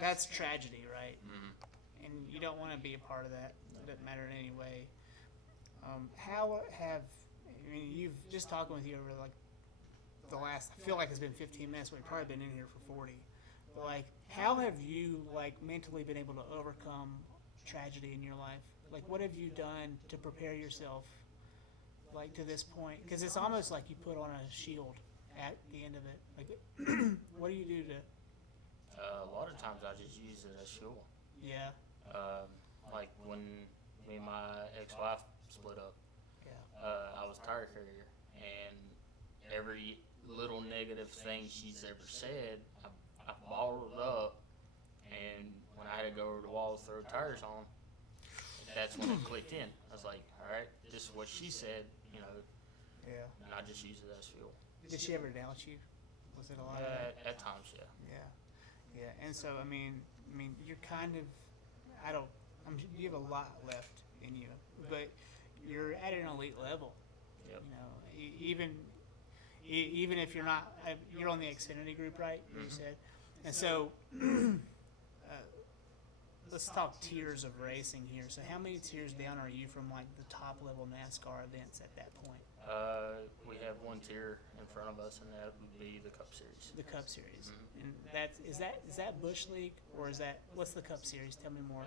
that's tragedy, right? Mm-hmm. And you don't want to be a part of that. It doesn't matter in any way. I mean, you've just talking with you over like the last, I feel like it's been 15 minutes. We've probably been in here for 40. But like, how have you like mentally been able to overcome tragedy in your life? Like, what have you done to prepare yourself like to this point? Because it's almost like you put on a shield at the end of it. Like, what do you do to? A lot of times I just use it as fuel. Yeah. Like when me and my ex-wife split up, Yeah. I was tire carrier, and every little negative thing she's ever said, I bottled up, and when I had to go over the wall to throw tires on, that's when it clicked in. I was like, all right, this is what she said, you know, Yeah. and I just use it as fuel. Did she ever doubt you? Was it a lot of that? At times, yeah. Yeah. Yeah. And so, I mean, you're kind of, you have a lot left in you, but you're at an elite level. Yep. You know, even if you're not, you're on the Xfinity group, right? You said, and so let's talk tiers of racing here. So, how many tiers down are you from like the top level NASCAR events at that point? We have one tier in front of us, and that would be the Cup Series. The Cup Series, and is that Busch League or is that what's the Cup Series? Tell me more.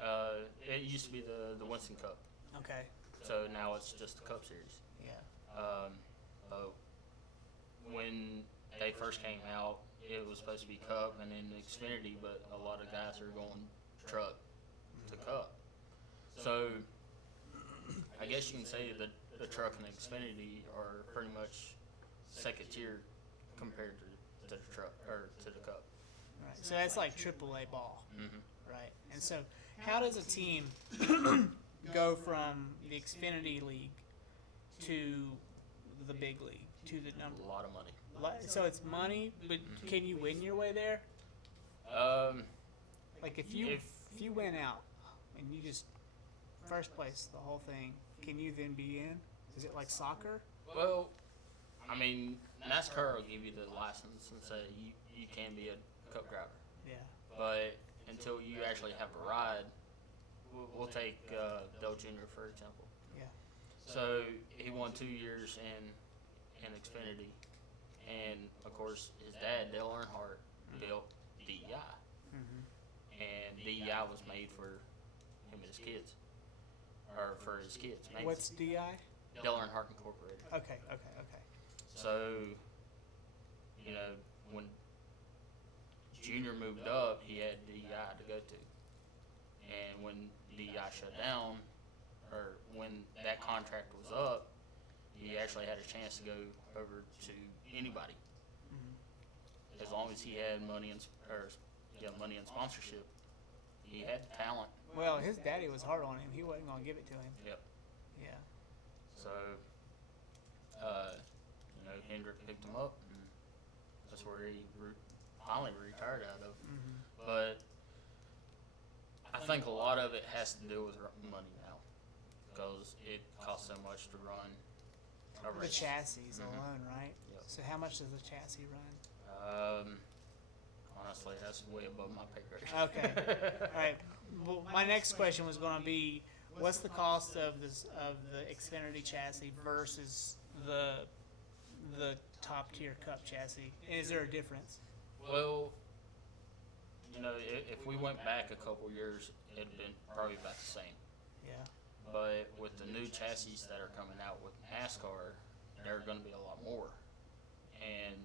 It used to be the Winston Cup, Okay. so now it's just the Cup Series. Yeah. When they first came out, it was supposed to be Cup and then Xfinity, but a lot of guys are going truck to Cup. So I guess you can say that the truck and the Xfinity are pretty much second tier compared to the truck or to the Cup. Right. So that's like AAA ball, Mm-hmm. right? And so, how does a team go from the Xfinity League to the big league to the number? A lot of money. So it's money, but can you win your way there? Like if you win out and you just first place the whole thing, can you then be in? Is it like soccer? Well, I mean, NASCAR will give you the license and say you can be a Cup driver. Yeah. But until you actually have a ride, we'll take Dale Jr. for example. Yeah. So he won 2 years in Xfinity, and of course his dad, Dale Earnhardt, built DEI, and DEI was made for him and his kids, or for his kids. Mainly. What's DI? Dale Earnhardt Incorporated. Okay. So, you know, when Junior moved up, he had DEI to go to. And when DEI shut down, or when that contract was up, he actually had a chance to go over to anybody. As long as he had money and sponsorship, he had the talent. Well, his daddy was hard on him. He wasn't going to give it to him. Yep. Yeah. So, Hendrick picked him up, and that's where he finally retired out of. But I think a lot of it has to do with money now, because it costs so much to run a The race. chassis alone, right? Yep. So how much does the chassis run? Honestly, that's way above my pay grade. Okay. All right. Well, my next question was going to be, what's the cost of the Xfinity chassis versus the top tier Cup chassis? And is there a difference? Well, if we went back a couple years, it'd been probably about the same. Yeah. But with the new chassis that are coming out with NASCAR, they're going to be a lot more. And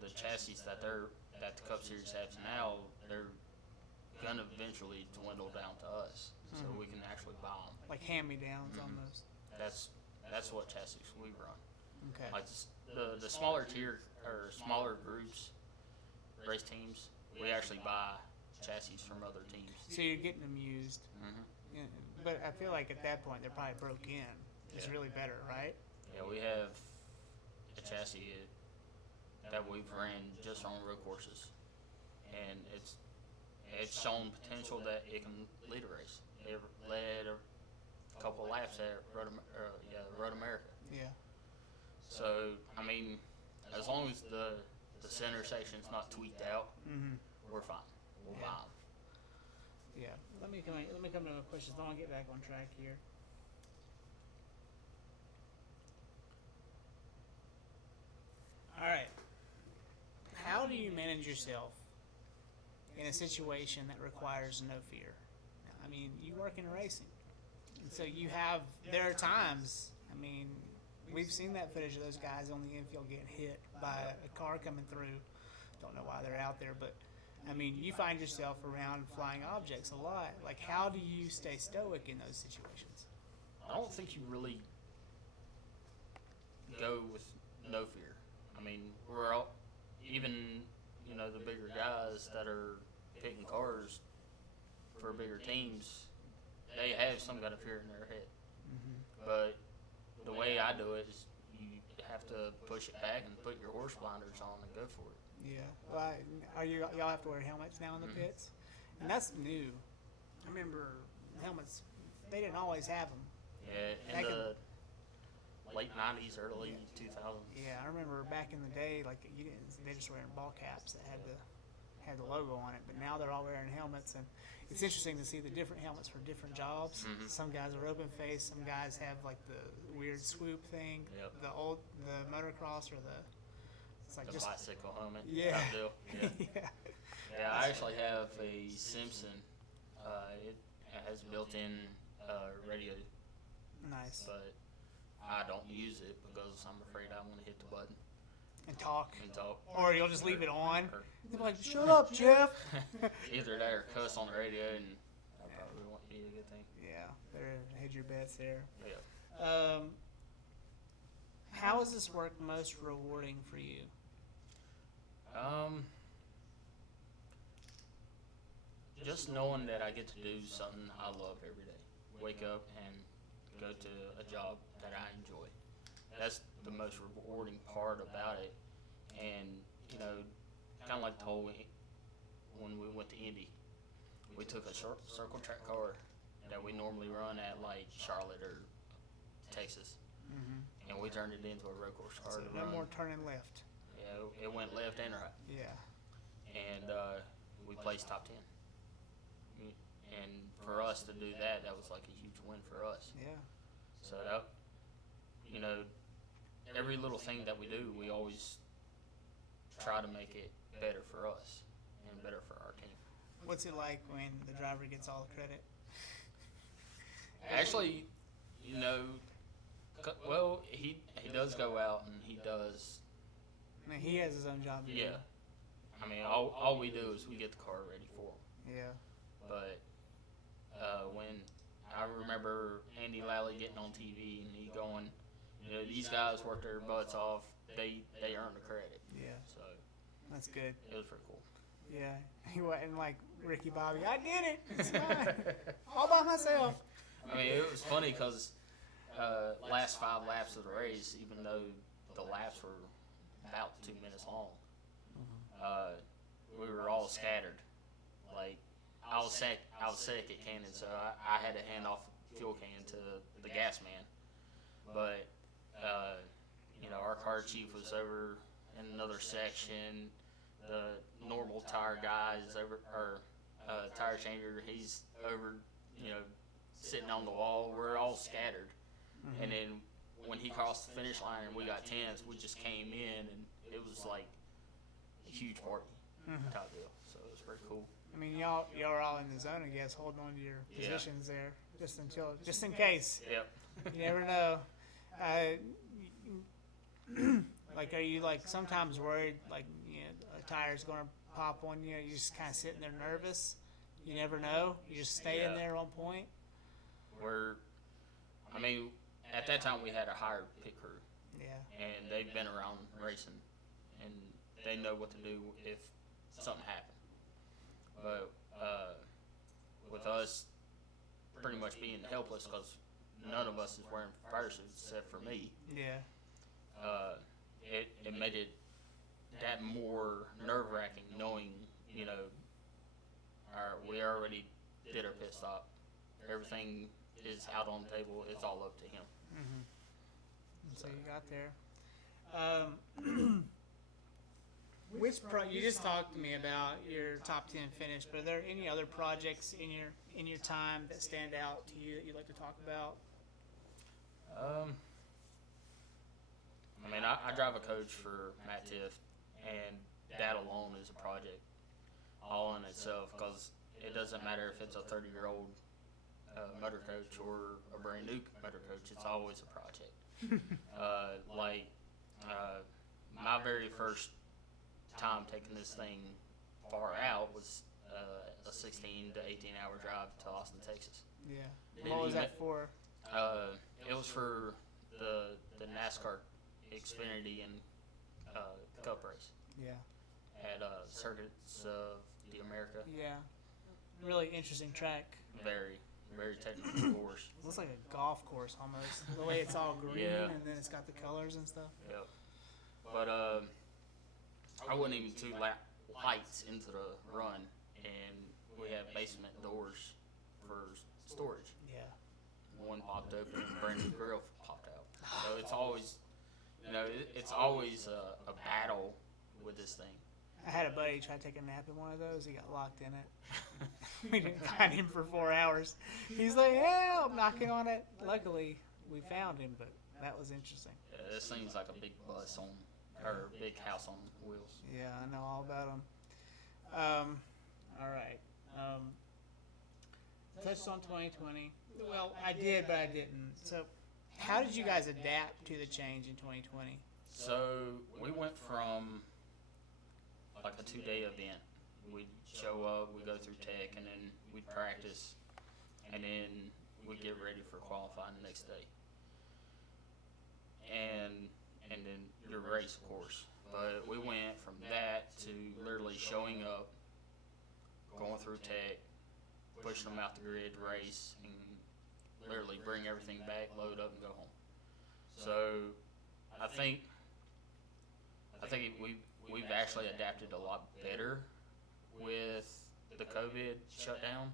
the chassis that the Cup Series has now, they're going to eventually dwindle down to us, so we can actually buy them. Like hand-me-downs almost. That's what chassis we run. Okay. Like the smaller tier or smaller groups, race teams, we actually buy chassis from other teams. So you're getting them used. Mm-hmm. Yeah, but I feel like at that point they're probably broke in. It's really better, right? Yeah, we have a chassis that we've ran just on road courses, and it's shown potential that it can lead a race. It led a couple laps at Road America. Yeah. So I mean, as long as the center section's not tweaked out, we're fine. We'll buy them. Yeah. Let me come to my questions. I want to get back on track here. All right. How do you manage yourself in a situation that requires no fear? I mean, you work in racing, and so there are times, I mean, we've seen that footage of those guys on the infield getting hit by a car coming through. Don't know why they're out there, but I mean, you find yourself around flying objects a lot. Like, how do you stay stoic in those situations? I don't think you really go with no fear. I mean, we're all, even the bigger guys that are picking cars for bigger teams, they have some kind of fear in their head. But the way I do it is you have to push it back and put your horse blinders on and go for it. Yeah. Well, y'all have to wear helmets now in the pits? And that's new. I remember helmets, they didn't always have them. Yeah, in the late 90s, early 2000s. Yeah, I remember back in the day, like they just wearing ball caps that had the logo on it, but now they're all wearing helmets, and it's interesting to see the different helmets for different jobs. Some guys are open face, some guys have like the weird swoop thing, the motocross or it's like the just bicycle helmet. Yeah. Type deal. Yeah. Yeah, I actually have a Simpson. It has built-in radio, Nice. but I don't use it because I'm afraid I'm going to hit the button And talk. and talk. Or you'll just leave it on. Or They'll be like, shut up, Geoff. either that or cuss on the radio, and that probably won't be a good thing. Yeah, there, hedge your bets there. Yeah. How has this work most rewarding for you? Just knowing that I get to do something I love every day. Wake up and go to a job that I enjoy. That's the most rewarding part about it. And, kind of like the whole, when we went to Indy, we took a short circle track car that we normally run at like Charlotte or Texas, and we turned it into a road course car. So to no run. more turning left. Yeah, it went left and right. Yeah. And we placed top 10. And for us to do that was like a huge win for us. Yeah. So that, every little thing that we do, we always try to make it better for us and better for our team. What's it like when the driver gets all the credit? Actually, well, he does go out and he does. I mean, he has his own job to do. Yeah. I mean, all we do is we get the car ready for him. Yeah. But when I remember Andy Lally getting on TV and he going, these guys work their butts off. They earn the credit. Yeah. So That's good. it was pretty cool. Yeah. He wasn't like Ricky Bobby. I did it. It's mine. All by myself. I mean, it was funny because last 5 laps of the race, even though the laps were about 2 minutes long, we were all scattered. Like, I was sick at Cannon, so I had to hand off the fuel can to the gas man. But our car chief was over in another section. the normal tire guy is over, or tire changer, he's over, sitting on the wall. We're all scattered. Mm-hmm. And then when he crossed the finish line and we got 10th, we just came in and it was like a huge party type deal. So it was pretty cool. I mean, y'all are all in the zone, I guess, holding on to your positions there, just in case. Yep. You never know. Like, are you like sometimes worried, like, a tire's going to pop on you? You're just kind of sitting there nervous. You never know. You just stay in there on point. At that time we had a hired pit crew. Yeah. And they've been around racing, and they know what to do if something happened. But with us pretty much being helpless because none of us is wearing fire suits except for me, Yeah. It made it that more nerve-wracking knowing, we already did our pit stop. Everything is out on the table. It's all up to him. Mm-hmm. So you got there. You just talked to me about your top 10 finish, but are there any other projects in your time that stand out to you that you'd like to talk about? I drive a coach for Matt Tiff, and that alone is a project all in itself because it doesn't matter if it's a 30-year-old motor coach or a brand new motor coach, it's always a project. My very first time taking this thing far out was a 16 to 18-hour drive to Austin, Texas. Yeah. What was that for? It was for the NASCAR Xfinity and Cup race. Yeah. At Circuits of the America. Yeah. Really interesting track. Very, very technical course. It looks like a golf course almost. The way it's all green and then it's got the colors and stuff. Yep. But I wasn't even 2 lights into the run, and we have basement doors for storage. Yeah. One popped open and a brand new grill popped out. So it's always, it's always a battle with this thing. I had a buddy try to take a nap in one of those. He got locked in it. We didn't find him for 4 hours. He's like, help, knocking on it. Luckily, we found him, but that was interesting. Yeah, this thing's like a big bus or a big house on wheels. Yeah, I know all about them. All right. Touched on 2020. Well, I did, but I didn't. So, how did you guys adapt to the change in 2020? So, we went from like a 2-day event. We'd show up, we'd go through tech, and then we'd practice, and then we'd get ready for qualifying the next day. And then your race, of course. But we went from that to literally showing up, going through tech, pushing them out the grid, race, and literally bring everything back, load up, and go home. So I think we've actually adapted a lot better with the COVID shutdown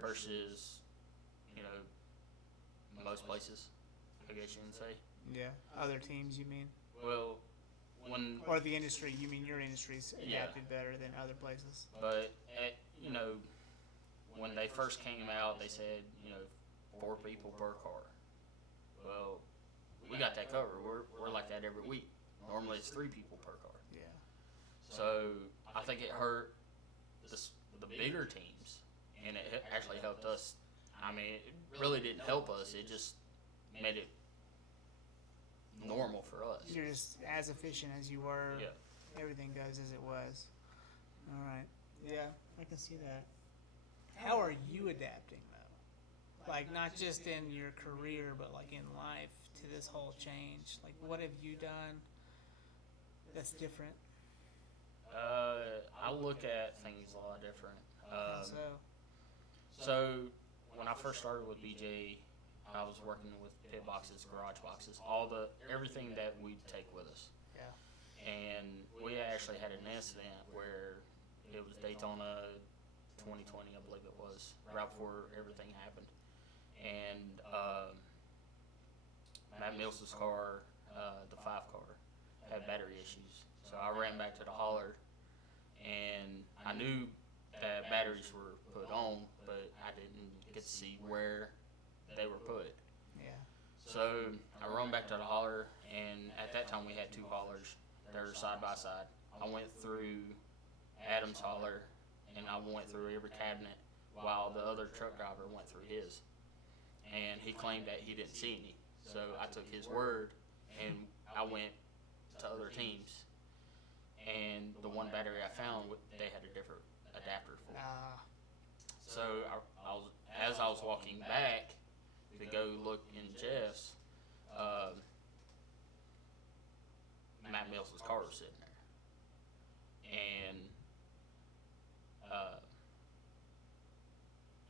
versus most places, I guess you can say. Yeah. Other teams, you mean? Well, or the industry, you mean your industry's adapted better than other places? But when they first came out, they said 4 people per car. Well, we got that covered. We're like that every week. Normally it's 3 people per car. Yeah. So I think it hurt the bigger teams, and it actually helped us. I mean, it really didn't help us. It just made it normal for us. You're just as efficient as you were. Yeah. Everything goes as it was. All right. Yeah, I can see that. How are you adapting, though? Like, not just in your career, but like in life to this whole change. Like, what have you done that's different? I look at things a lot different. So when I first started with BJ, I was working with pit boxes, garage boxes, everything that we take with us. Yeah. And we actually had an incident where it was Daytona 2020, I believe it was, right before everything happened. And Matt Mills's car, the 5 car, had battery issues. So I ran back to the hauler, and I knew that batteries were put on, but I didn't get to see where they were put. Yeah. So I run back to the hauler, and at that time we had 2 haulers. They were side by side. I went through Adam's hauler, and I went through every cabinet while the other truck driver went through his. And he claimed that he didn't see any. So I took his word, and I went to other teams. And the one battery I found, they had a different adapter for it. So as I was walking back to go look in Geoff's, Matt Mills' car was sitting there. And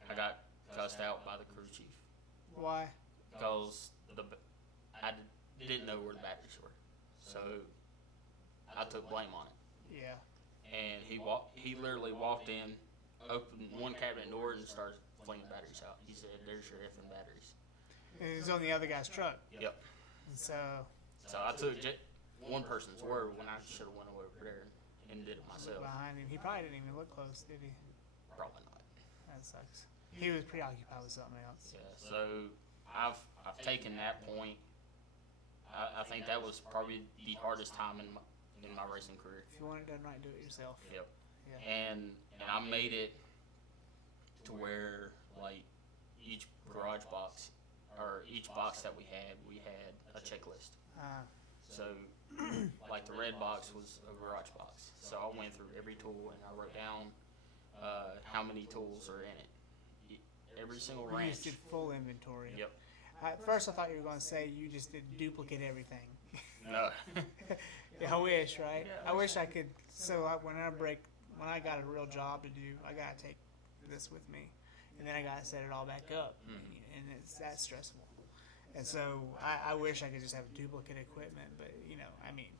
I got cussed out by the crew chief Why? because I didn't know where the batteries were. So I took blame on it. Yeah. And he literally walked in, opened one cabinet door, and started flinging batteries out. He said, "There's your effing batteries." And it was on the other guy's truck. Yep. And so So I took one person's word when I should have went over there and did it myself. behind him, he probably didn't even look close, did he? Probably not. That sucks. He was preoccupied with something else. Yeah. So I've taken that point. I think that was probably the hardest time in my racing career. If you want it done right, do it yourself. Yep. Yeah. And I made it to where like each garage box or each box that we had a checklist. So like the red box was a garage box. So I went through every tool and I wrote down how many tools are in it. Every single You wrench. just did full inventory. Yep. At first, I thought you were going to say you just did duplicate everything. No. Yeah, I wish, right? Yeah. I wish I could. So when I got a real job to do, I got to take this with me, and then I got to set it all back up, and it's that stressful. And so I wish I could just have duplicate equipment, but I mean,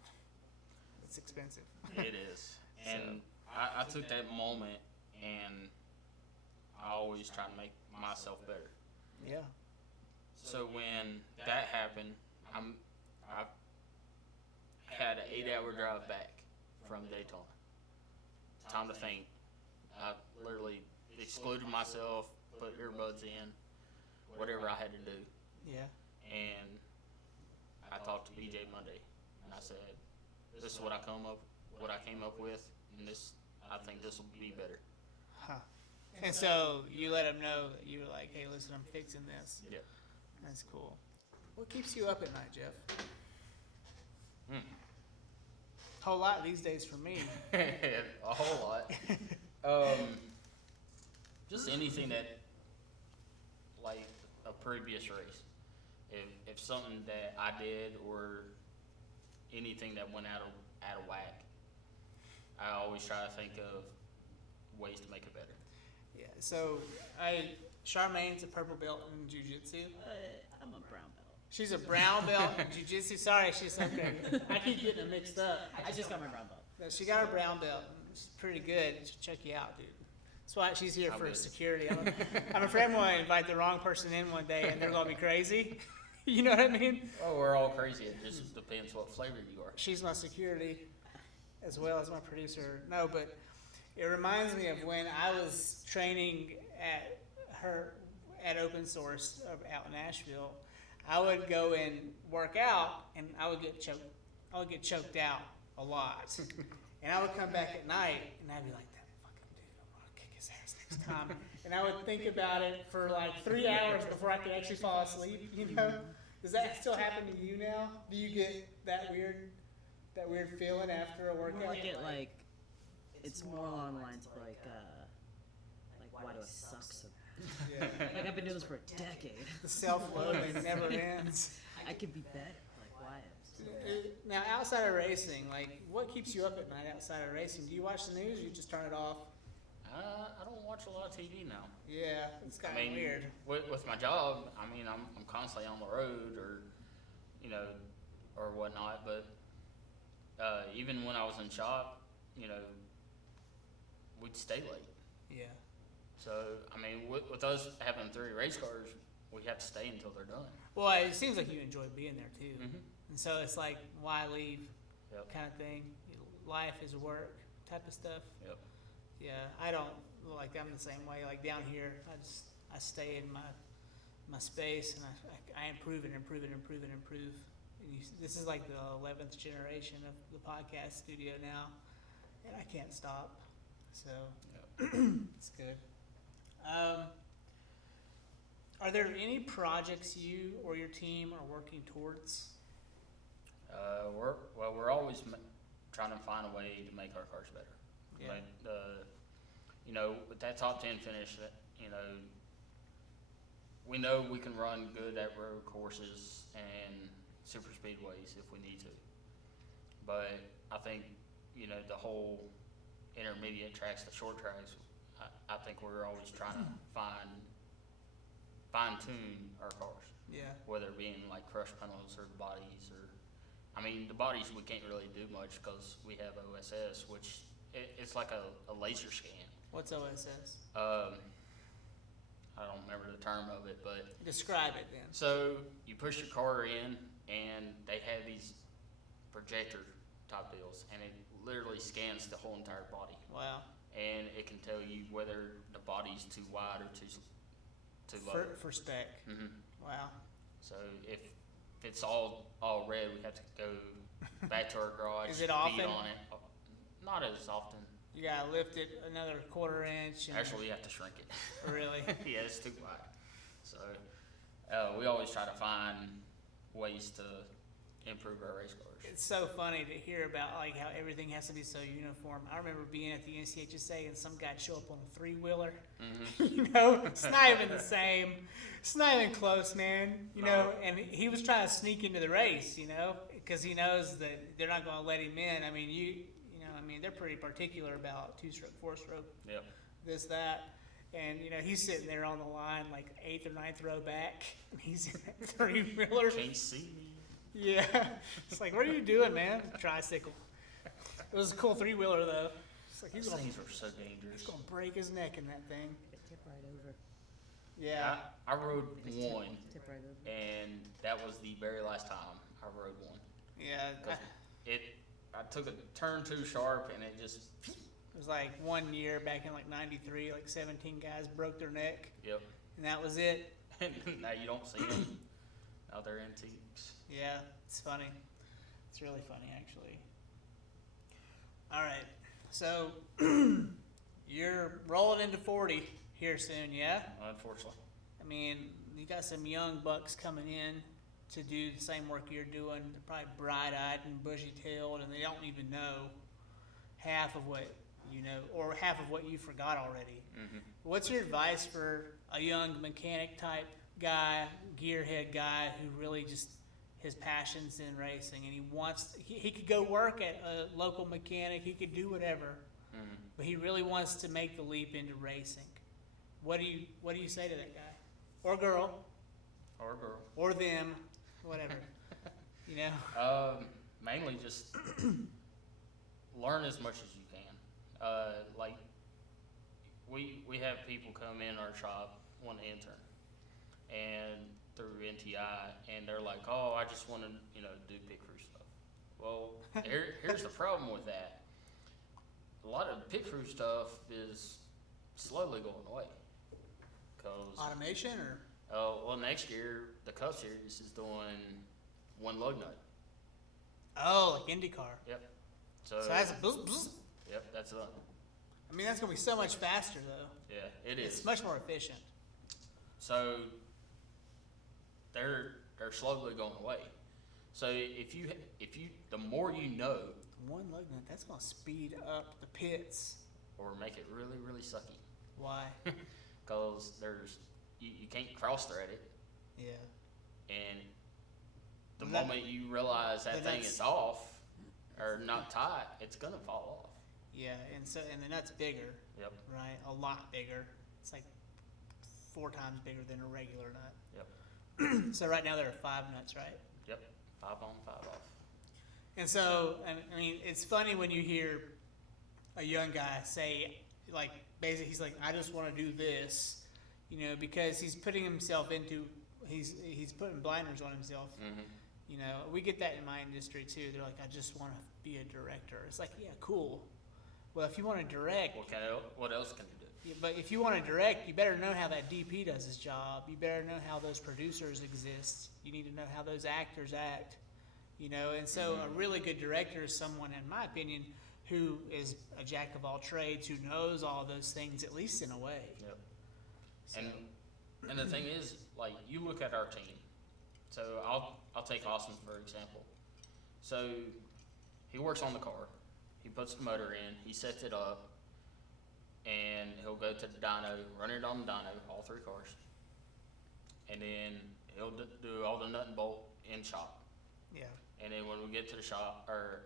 it's expensive. It is. And I took that moment and I always try to make myself better. Yeah. So when that happened, I had an 8-hour drive back from Daytona. Time to think. I literally excluded myself, put earbuds in, whatever I had to do. Yeah. And I talked to BJ Monday, and I said, "This is what I came up with, and I think this will be better." Huh. And so you let him know that you were like, "Hey, listen, I'm fixing this." Yeah. That's cool. What keeps you up at night, Geoff? Whole lot these days for me. A whole lot. Just anything that, like a previous race, if something that I did or anything that went out of whack, I always try to think of ways to make it better. Yeah. So Charmaine's a purple belt in jiu-jitsu. I'm a brown belt. She's a brown belt in jiu-jitsu. Sorry, she's okay. I keep getting them mixed up. I just got my brown belt. No, she got her brown belt. She's pretty good. She'll check you out, dude. That's why she's here for security. I'm afraid I'm going to invite the wrong person in one day and they're going to be crazy. You know what I mean? Oh, we're all crazy. It just depends what flavor you are. She's my security as well as my producer. No, but it reminds me of when I was training at Open Source out in Nashville. I would go and work out, and I would get choked out a lot. And I would come back at night, and I'd be like, "That fucking dude, I'm gonna kick his ass next time." And I would think about it for like 3 hours before I could actually fall asleep. Does that still happen to you now? Do you get that weird feeling after a workout? It's more along the lines of like why do I suck so bad? Yeah. Like I've been doing this for a decade. The self-loathing never ends. I could be better. Like why? Now, outside of racing, like, what keeps you up at night outside of racing? Do you watch the news or you just turn it off? I don't watch a lot of TV now. Yeah, it's kind of weird. With my job, I mean, I'm constantly on the road or, or whatnot. But even when I was in shop, we'd stay late. Yeah. So, I mean, with us having 3 race cars, we have to stay until they're done. Well, it seems like you enjoy being there too. Mm-hmm. And so it's like, why leave Yep. kind of thing. life is work type of stuff. Yep. Yeah, I don't, like, I'm the same way. Like, down here, I stay in my space, and I improve and improve and improve and improve. And this is like the 11th generation of the podcast studio now, and I can't stop. So it's good. Are there any projects you or your team are working towards? We're always trying to find a way to make our cars better. Yeah. With that top 10 finish, we know we can run good at road courses and super speedways if we need to. But I think, the whole intermediate tracks, the short tracks, I think we're always trying to fine-tune our cars. Yeah. Whether it being like crush panels or bodies the bodies we can't really do much because we have OSS, which it's like a laser scan. What's OSS? I don't remember the term of it, but Describe it then. so you push your car in, and they have these projector type deals, and it literally scans the whole entire body, Wow. and it can tell you whether the body's too wide or too low. For spec. hmm Wow. So if it's all red, we have to go back to our garage. Is it beat often? on it. Not as often. You gotta lift it another quarter inch. And Actually, you have to shrink it. Really? Yeah, it's too wide. So we always try to find ways to improve our race cars. It's so funny to hear about like how everything has to be so uniform. I remember being at the NCHSA and some guy'd show up on a 3-wheeler. Mm-hmm. It's not even the same. It's not even close, man. No. And he was trying to sneak into the race, because he knows that they're not going to let him in. They're pretty particular about 2-stroke, 4-stroke, Yep. this, that. And, he's sitting there on the line, like 8th or 9th row back. And he's in that 3-wheeler. Can't see me. Yeah. It's like, what are you doing, man? Tricycle. It was a cool 3-wheeler, though. It's like, Those things are so dangerous. he's going to break his neck in that thing. Tip right over. Yeah. I rode one, Tip right over. and that was the very last time I rode one. Yeah. 'Cause I took a turn too sharp, and it just. It was like 1 year back in like 93, like 17 guys broke their neck, Yep. and that was it. And now you don't see them. Now they're antiques. Yeah, it's funny. It's really funny, actually. All right, so you're rolling into 40 here soon, yeah? Unfortunately. You got some young bucks coming in to do the same work you're doing. They're probably bright-eyed and bushy-tailed, and they don't even know half of what you know, or half of what you forgot already. Mm-hmm. What's your advice for a young mechanic-type guy, gearhead guy, who really just, his passion's in racing, and he could go work at a local mechanic, he could do whatever, Mm-hmm. but he really wants to make the leap into racing. What do you say to that guy? Or girl, Or a girl. or them, whatever. Mainly just learn as much as you can. Like we have people come in our shop, want to intern, and through NTI, and they're like, "Oh, I just want to, do pit crew stuff." Well, here's the problem with that. A lot of pit crew stuff is slowly going away. Cause Automation, or next year the Cup Series is doing one lug nut. like IndyCar. Yep. So So that's yep, that's done. that's gonna be so much faster though. Yeah, it is. It's much more efficient. So they're slowly going away. So if you the more you know, One lug nut, that's gonna speed up the pits. or make it really really sucky, Why? because you can't cross thread it, Yeah. and the Well, that- moment you realize that then thing that's- is off or not tight, it's gonna fall off. Yeah, and the nut's bigger, Yep. right? A lot bigger. It's like 4 times bigger than a regular nut. Yep. So right now there are 5 nuts, right? Yep. 5 on, 5 off. And so, it's funny when you hear a young guy say, like, basically, he's like, I just want to do this, because he's putting himself into, he's putting blinders on himself. Mm-hmm. You know, we get that in my industry too. They're like, I just want to be a director. It's like, yeah, cool. Well, if you want to direct, What else can you do? yeah, but if you want to direct, you better know how that DP does his job. You better know how those producers exist. You need to know how those actors act. You know, and so a really good director is someone, in my opinion, who is a jack of all trades, who knows all those things, at least in a way. Yep. So, And the thing is, like, you look at our team. So I'll take Austin for example. So he works on the car. He puts the motor in. He sets it up, and he'll go to the dyno, run it on the dyno, all 3 cars, and then he'll do all the nut and bolt in shop. yeah. And then when we get to the shop, or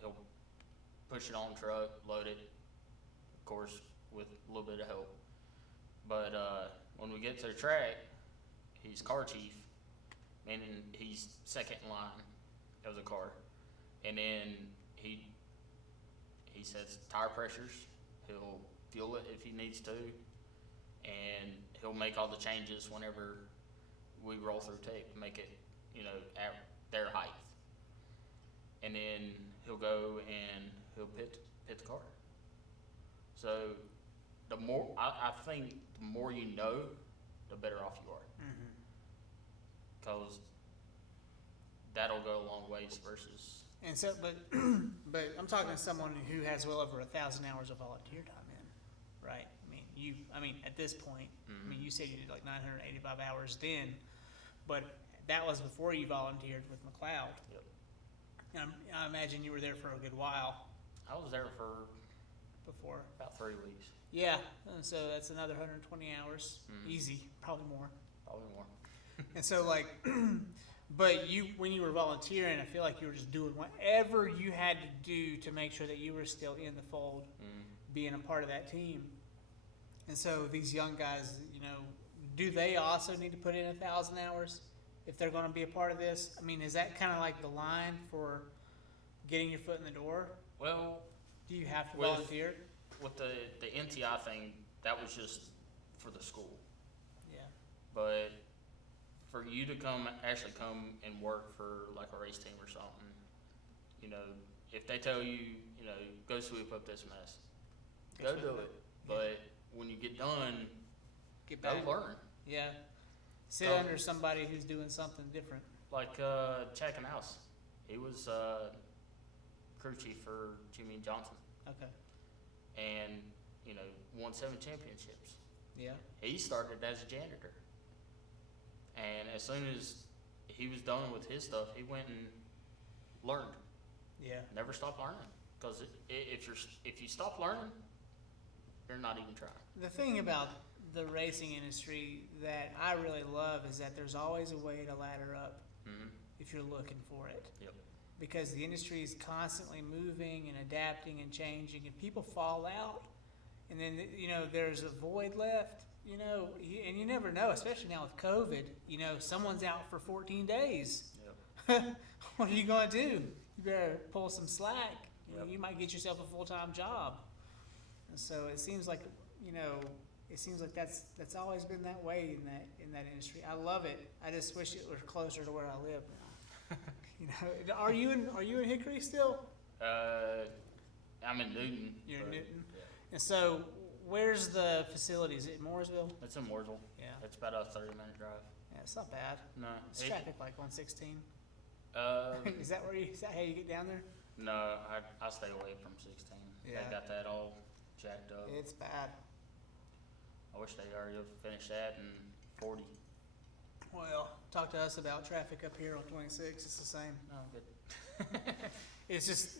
he'll push it on the truck, load it, of course, with a little bit of help. But when we get to the track, he's car chief, meaning he's second in line of the car. And then he sets tire pressures, he'll fuel it if he needs to, and he'll make all the changes whenever we roll through tape to make it, you know, at their height. And then he'll go and he'll pit the car. So the more, I think the more you know, the better off you are. Because that'll go a long ways versus. And so, but I'm talking to someone who has well over 1,000 hours of volunteer time in, right? I mean, at this point, I mean, you said you did like 985 hours then, but that was before you volunteered with McLeod. Yep. And I imagine you were there for a good while I was there for before. about 3 weeks, Yeah, and so that's another 120 hours, easy, probably more. probably more. And so, like, but you, when you were volunteering, I feel like you were just doing whatever you had to do to make sure that you were still in the fold, being a part of that team. And so these young guys, you know, do they also need to put in 1,000 hours if they're going to be a part of this? I mean, is that kind of like the line for getting your foot in the door? Well, Do you have to With- volunteer? with the NTI thing, that was just for the school. Yeah. But for you to actually come and work for like a race team or something, you know, if they tell you, you know, go sweep up this mess, go do it. But when you get done, Get go back. learn. Yeah. Sit Go- under somebody who's doing something different. Like Chad Canals, he was crew chief for Jimmy and Johnson, Okay. and you know, won 7 championships. Yeah. He started as a janitor, and as soon as he was done with his stuff, he went and learned. Yeah. Never stop learning, because if you stop learning, you're not even trying. The thing about the racing industry that I really love is that there's always a way to ladder up if you're looking for it. Yep. Because the industry is constantly moving and adapting and changing, and people fall out, and then, you know, there's a void left, you know, and you never know, especially now with COVID, you know, someone's out for 14 days. Yep. What are you going to do? You better pull some slack. You know, Yep. you might get yourself a full-time job. And so it seems like, you know, that's always been that way in that industry. I love it. I just wish it was closer to where I live now. You know, are you in Hickory still? I'm in Newton. You're in but- Newton? Yeah. And so where's the facility? Is it in Mooresville? It's in Mooresville. Yeah. It's about a 30-minute drive. Yeah, it's not bad. No. It's traffic like 116. Uh, Is that how you get down there? no, I stay away from 16. Yeah. They got that all jacked up. It's bad. I wish they already finished that in 40. Well, talk to us about traffic up here on 26. It's the same. No, good. It's just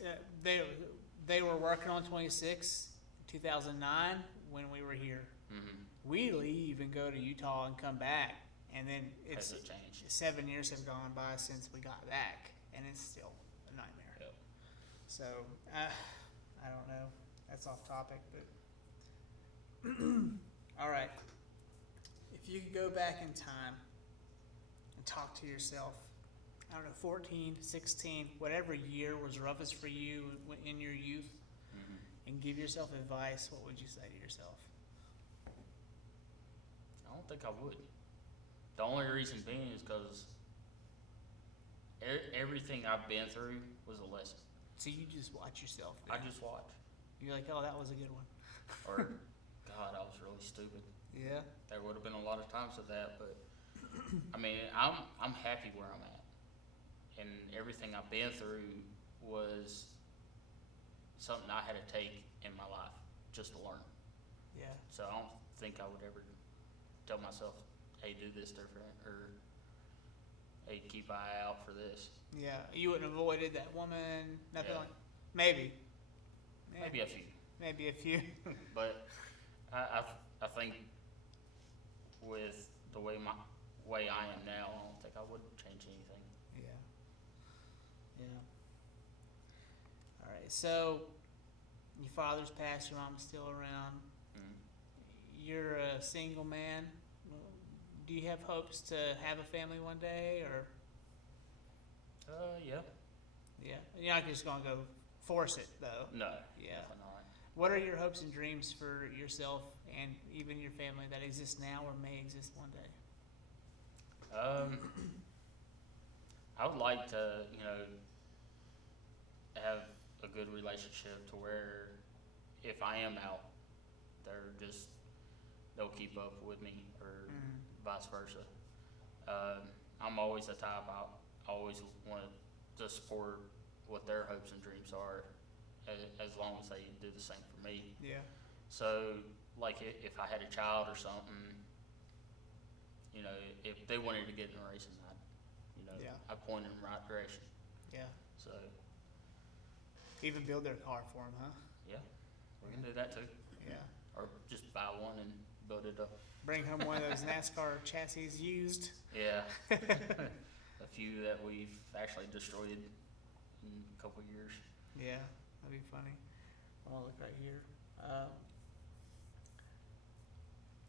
they were working on 26 in 2009 when we were here. We leave and go to Utah and come back, and then it's Hasn't changed. 7 years have gone by since we got back, and it's still a nightmare. Yep. So I don't know. That's off topic, but all right. If you could go back in time and talk to yourself, I don't know, 14, 16, whatever year was roughest for you in your youth, and give yourself advice, what would you say to yourself? I don't think I would. The only reason being is because everything I've been through was a lesson. So you just watch yourself. I Then. just watch. You're like, oh, that was a good one. Or, God, I was really stupid. Yeah. There would have been a lot of times of that, but I mean, I'm happy where I'm at, and everything I've been through was something I had to take in my life just to learn. Yeah. So I don't think I would ever tell myself, hey, do this different, or hey, keep an eye out for this. Yeah. You wouldn't have avoided that woman. Nothing Yeah. like. Maybe. Yeah. Maybe a few, Maybe a few. but I think with the way I am now, I don't think I would change anything. Yeah. Yeah. All right. So, your father's passed, your mom's still around. Mm. You're a single man. Do you have hopes to have a family one day, or Yeah. yeah? You're not just gonna go force it, though. No. Yeah. Definitely not. What are your hopes and dreams for yourself and even your family that exists now or may exist one day? I would like to, have a good relationship to where if I am out, they'll keep up with me, or vice versa. I'm always the type, I always want to support what their hopes and dreams are, as long as they do the same for me. Yeah. So, like, if I had a child or something, if they wanted to get in racing, Yeah. I'd point them in the right direction. Yeah. So, Even build their car for them, huh? yeah, we can do that too. Yeah. Or just buy one and build it up. Bring home one of those NASCAR chassis used. Yeah. A few that we've actually destroyed in a couple of years. Yeah, that'd be funny. I'll look right here.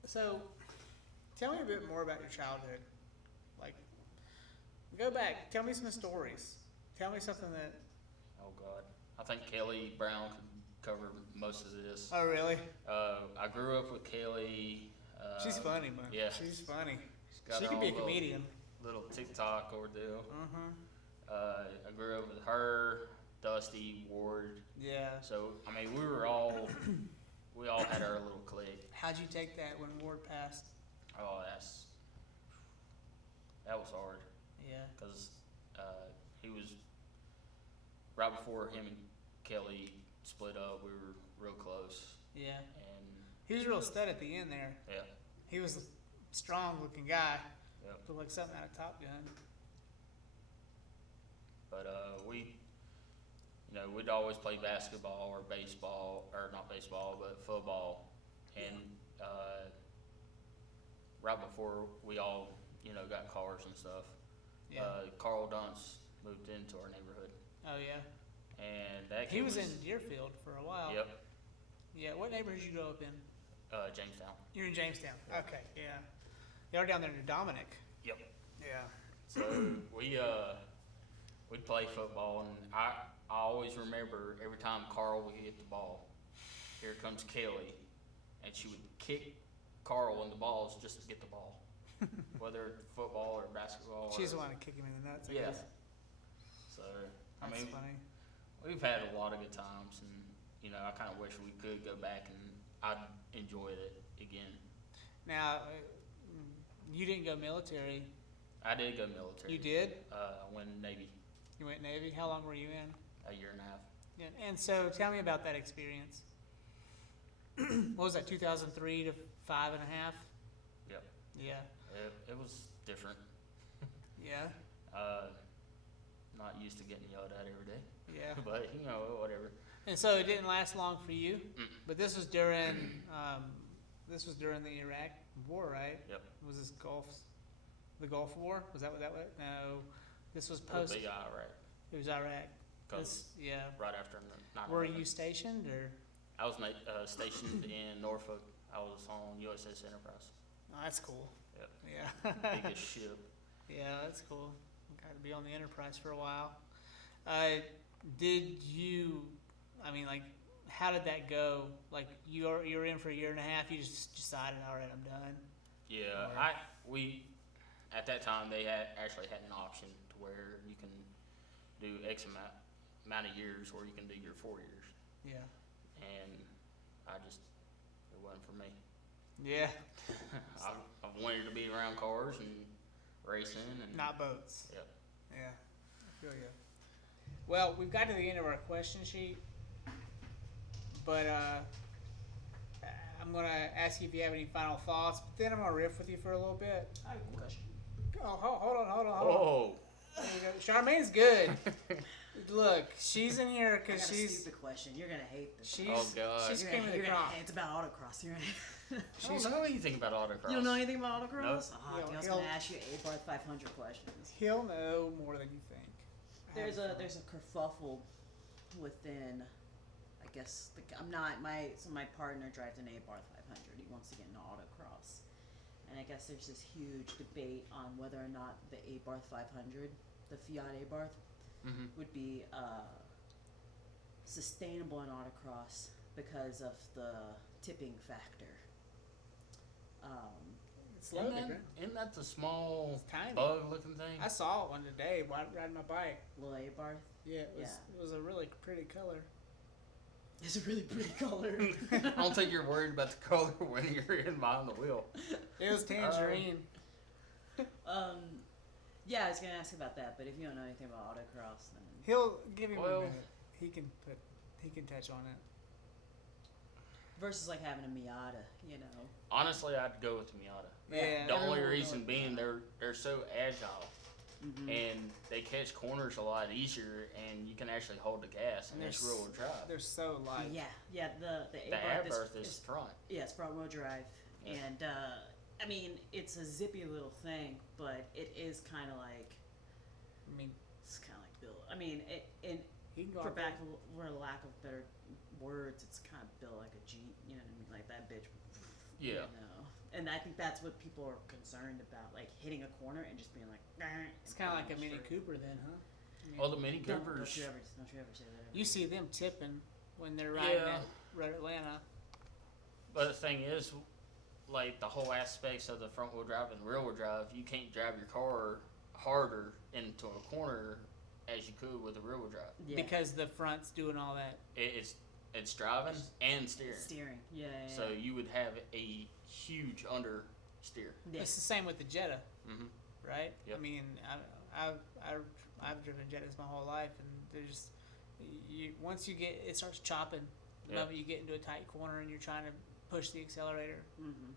So, tell me a bit more about your childhood. Like, go back. Tell me some stories. Tell me something that. Oh God, I think Kelly Brown could cover most of this. Oh, really? I grew up with Kelly. She's funny, man. Yeah. She's funny. She's got She her could be a own comedian. little TikTok ordeal. Mm-hmm. I grew up with her, Dusty, Ward. Yeah. So I mean, we all had our little clique. How'd you take that when Ward passed? Oh, that was hard, Yeah. because he was right before him and Kelly split up. We were real close, Yeah. and He was a real stud at the end there. yeah, He was a strong looking guy. yep. Looked like something out of Top Gun. But we'd always play basketball or baseball, or not baseball, but football. And right before we all, got cars and stuff, Yeah. Carl Dunce moved into our neighborhood, Oh, yeah. and that He kid was in Deerfield for a while. Yep, Yeah. What neighborhood did you grow up in? Jamestown. You're in Jamestown. Okay. Yeah. You're down there near Dominic. Yep. Yeah. So we'd play football, and I always remember every time Carl would hit the ball, here comes Kelly, and she would kick Carl in the balls just to get the ball, whether football or basketball. She's the one to kick him in the nuts. I Yeah. guess. So That's I mean, funny. we've had a lot of good times, and I kind of wish we could go back and I'd enjoy it again. Now, you didn't go military. I did go military. You did? I went Navy You went Navy. How long were you in? a year and a half. Yeah. And so, tell me about that experience. What was that? 2003 to 5.5. Yep. Yeah. It was different. Yeah. Not used to getting yelled at every day, Yeah. but whatever. And so it didn't last long for you. Mm. But this was during the Iraq War, right? Yep. Was this the Gulf War? Was that what that was? No, this was It post. would be Iraq. It was Iraq. 'Cause This, yeah. right after 9/11. Were you stationed or? I was stationed in Norfolk. I was on USS Enterprise. Oh, that's cool. Yep. Yeah. Biggest ship. Yeah, that's cool. Got to be on the Enterprise for a while. Did you? I mean, like, how did that go? Like, you're in for a year and a half. You just decided, all right, I'm done. Yeah, Or- at that time they actually had an option to where you can do X amount of years, or you can do your 4 years. Yeah. And it wasn't for me. Yeah. I've wanted to be around cars and racing and Not boats. Yep. Yeah. I feel you. Well, we've got to the end of our question sheet, but I'm gonna ask you if you have any final thoughts. But then I'm gonna riff with you for a little bit. I have a question. Oh, hold on. Oh. There you go. Charmaine's good. Look, she's in here I got because a she's stupid question. You're gonna hate this. she's Oh, God. she's You're came gonna, to the you're gonna crop. hate. It's about autocross. You're gonna. I don't know anything about autocross. You don't know anything about autocross? Nope. Oh, He'll- dude, I was he'll- gonna ask you 8 bar 500 questions. He'll know more than you think. There's a kerfuffle within. I guess I'm not my partner drives an 8 bar 500. He wants to get into autocross, and I guess there's this huge debate on whether or not the 8 bar 500, the Fiat 8 bar, Mm-hmm. would be sustainable in autocross because of the tipping factor. It's loaded, right? Isn't that the small It's tiny. bug-looking thing? I saw it one today while riding my bike. Little 8 bar. Yeah, it was a really pretty color. It's a really pretty color. I don't think you're worried about the color when you're in behind the wheel. It was tangerine. Yeah, I was gonna ask about that, but if you don't know anything about autocross, then He'll give him a Well- minute. He can touch on it. versus like having a Miata, you know. Honestly, I'd go with the Miata. Yeah. The only everyone would reason go with being Miata. they're so agile Mhm. and they catch corners a lot easier, and you can actually hold the gas, and And it's they're real drive. They're so light. Yeah, the The 8 bar air this berth is front. yeah, it's front wheel drive, Yeah. and I mean it's a zippy little thing, but it is kind of like I mean, it's kind of like built. I mean, he can go for out there. for lack of better words, it's kind of built like a Jeep. You know what I mean? Like that bitch. Yeah. You know? And I think that's what people are concerned about, like hitting a corner and just being like. It's kind of like a Mini Cooper then, huh? I mean, Well, the Mini Don't Coopers. you ever say that. Ever. you see them tipping when they're riding Yeah. at Road Atlanta. But the thing is, like the whole aspects of the front wheel drive and rear wheel drive, you can't drive your car harder into a corner as you could with a rear wheel drive. Yeah. Because the front's doing all that. It's driving and steering. Steering. Yeah. So you would have a huge understeer. Yeah. It's the same with the Jetta, Mm-hmm. right? Yep. I mean, I've driven Jettas my whole life, and there's once you get it starts chopping. The Yeah. moment you get into a tight corner and you're trying to push the accelerator, Mm-hmm.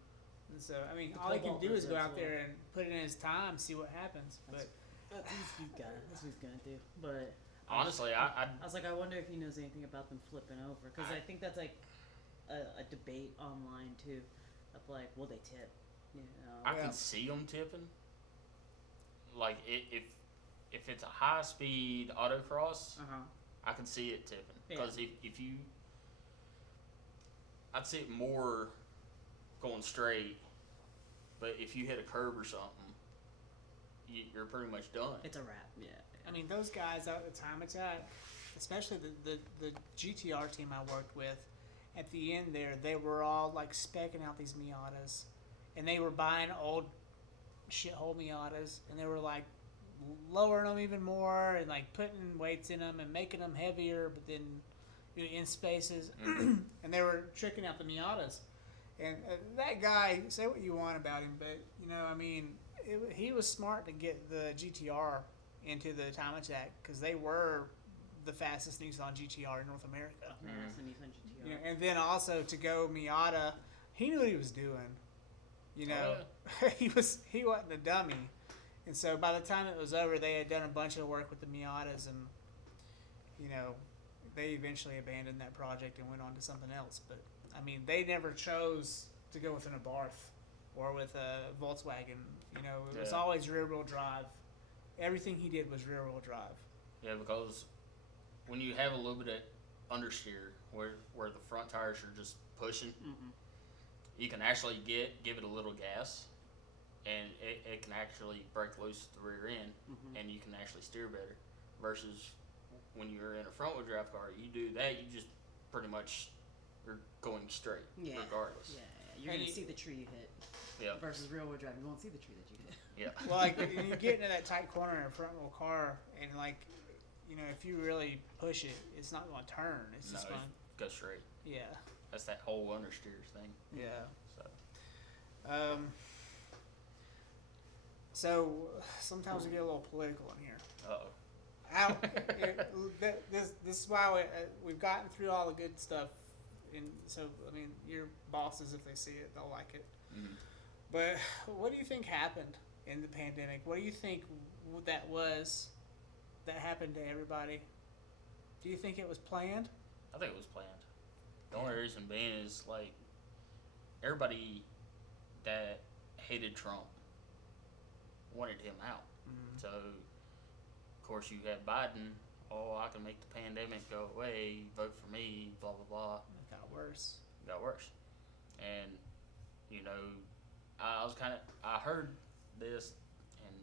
and so I mean, The all he can Cobalt do is go does out as there and put it in his time, see what happens. But That's what he's gonna do. But Honestly, I I was like, I wonder if he knows anything about them flipping over, because I think that's like a debate online too, of like, will they tip? You know. I Yeah. can see them tipping. Like if it's a high speed autocross, Uh huh. I can see it tipping. Yeah. Because if you, I'd see it more going straight. But if you hit a curb or something, you're pretty much done. It's a wrap. Yeah. I mean, those guys out at the time attack, especially the GTR team I worked with, at the end there, they were all like specking out these Miatas, and they were buying old shithole Miatas, and they were like lowering them even more and like putting weights in them and making them heavier, but then in spaces, and they were tricking out the Miatas. And that guy, say what you want about him, but you know, I mean, he was smart to get the GTR into the time attack because they were the fastest Nissan GTR in North America. Yeah, it's a Nissan GTR. You know, and then also to go Miata, he knew what he was doing. You know, he wasn't a dummy. And so by the time it was over, they had done a bunch of work with the Miatas, and you know, they eventually abandoned that project and went on to something else. But I mean, they never chose to go with an Abarth or with a Volkswagen. You know, it was Yeah. always rear-wheel drive. Everything he did was rear-wheel drive. Yeah, because when you have a little bit of understeer where the front tires are just pushing, Mm-hmm. you can actually give it a little gas, and it can actually break loose the rear end, Mhm. and you can actually steer better. Versus when you're in a front wheel drive car, you do that, you just pretty much you're going straight Yeah. regardless. Yeah, you're And gonna you- see the tree you hit. Yeah. Versus rear wheel drive, you won't see the tree that you hit. Yeah. Well, like when you get into that tight corner in a front wheel car, and like, if you really push it, it's not going to turn. It's just going to go straight. Yeah. That's that whole understeer thing. Yeah. So. So sometimes we get a little political in here. Uh-oh. This is why we've gotten through all the good stuff, and so I mean, your bosses, if they see it, they'll like it. Mm-hmm. But what do you think happened in the pandemic? What do you think that happened to everybody? Do you think it was planned? I think it was planned. The only reason being is like everybody that hated Trump wanted him out. Mm-hmm. So, of course, you had Biden. Oh, I can make the pandemic go away. Vote for me. Blah blah blah. It got worse. And I heard this, and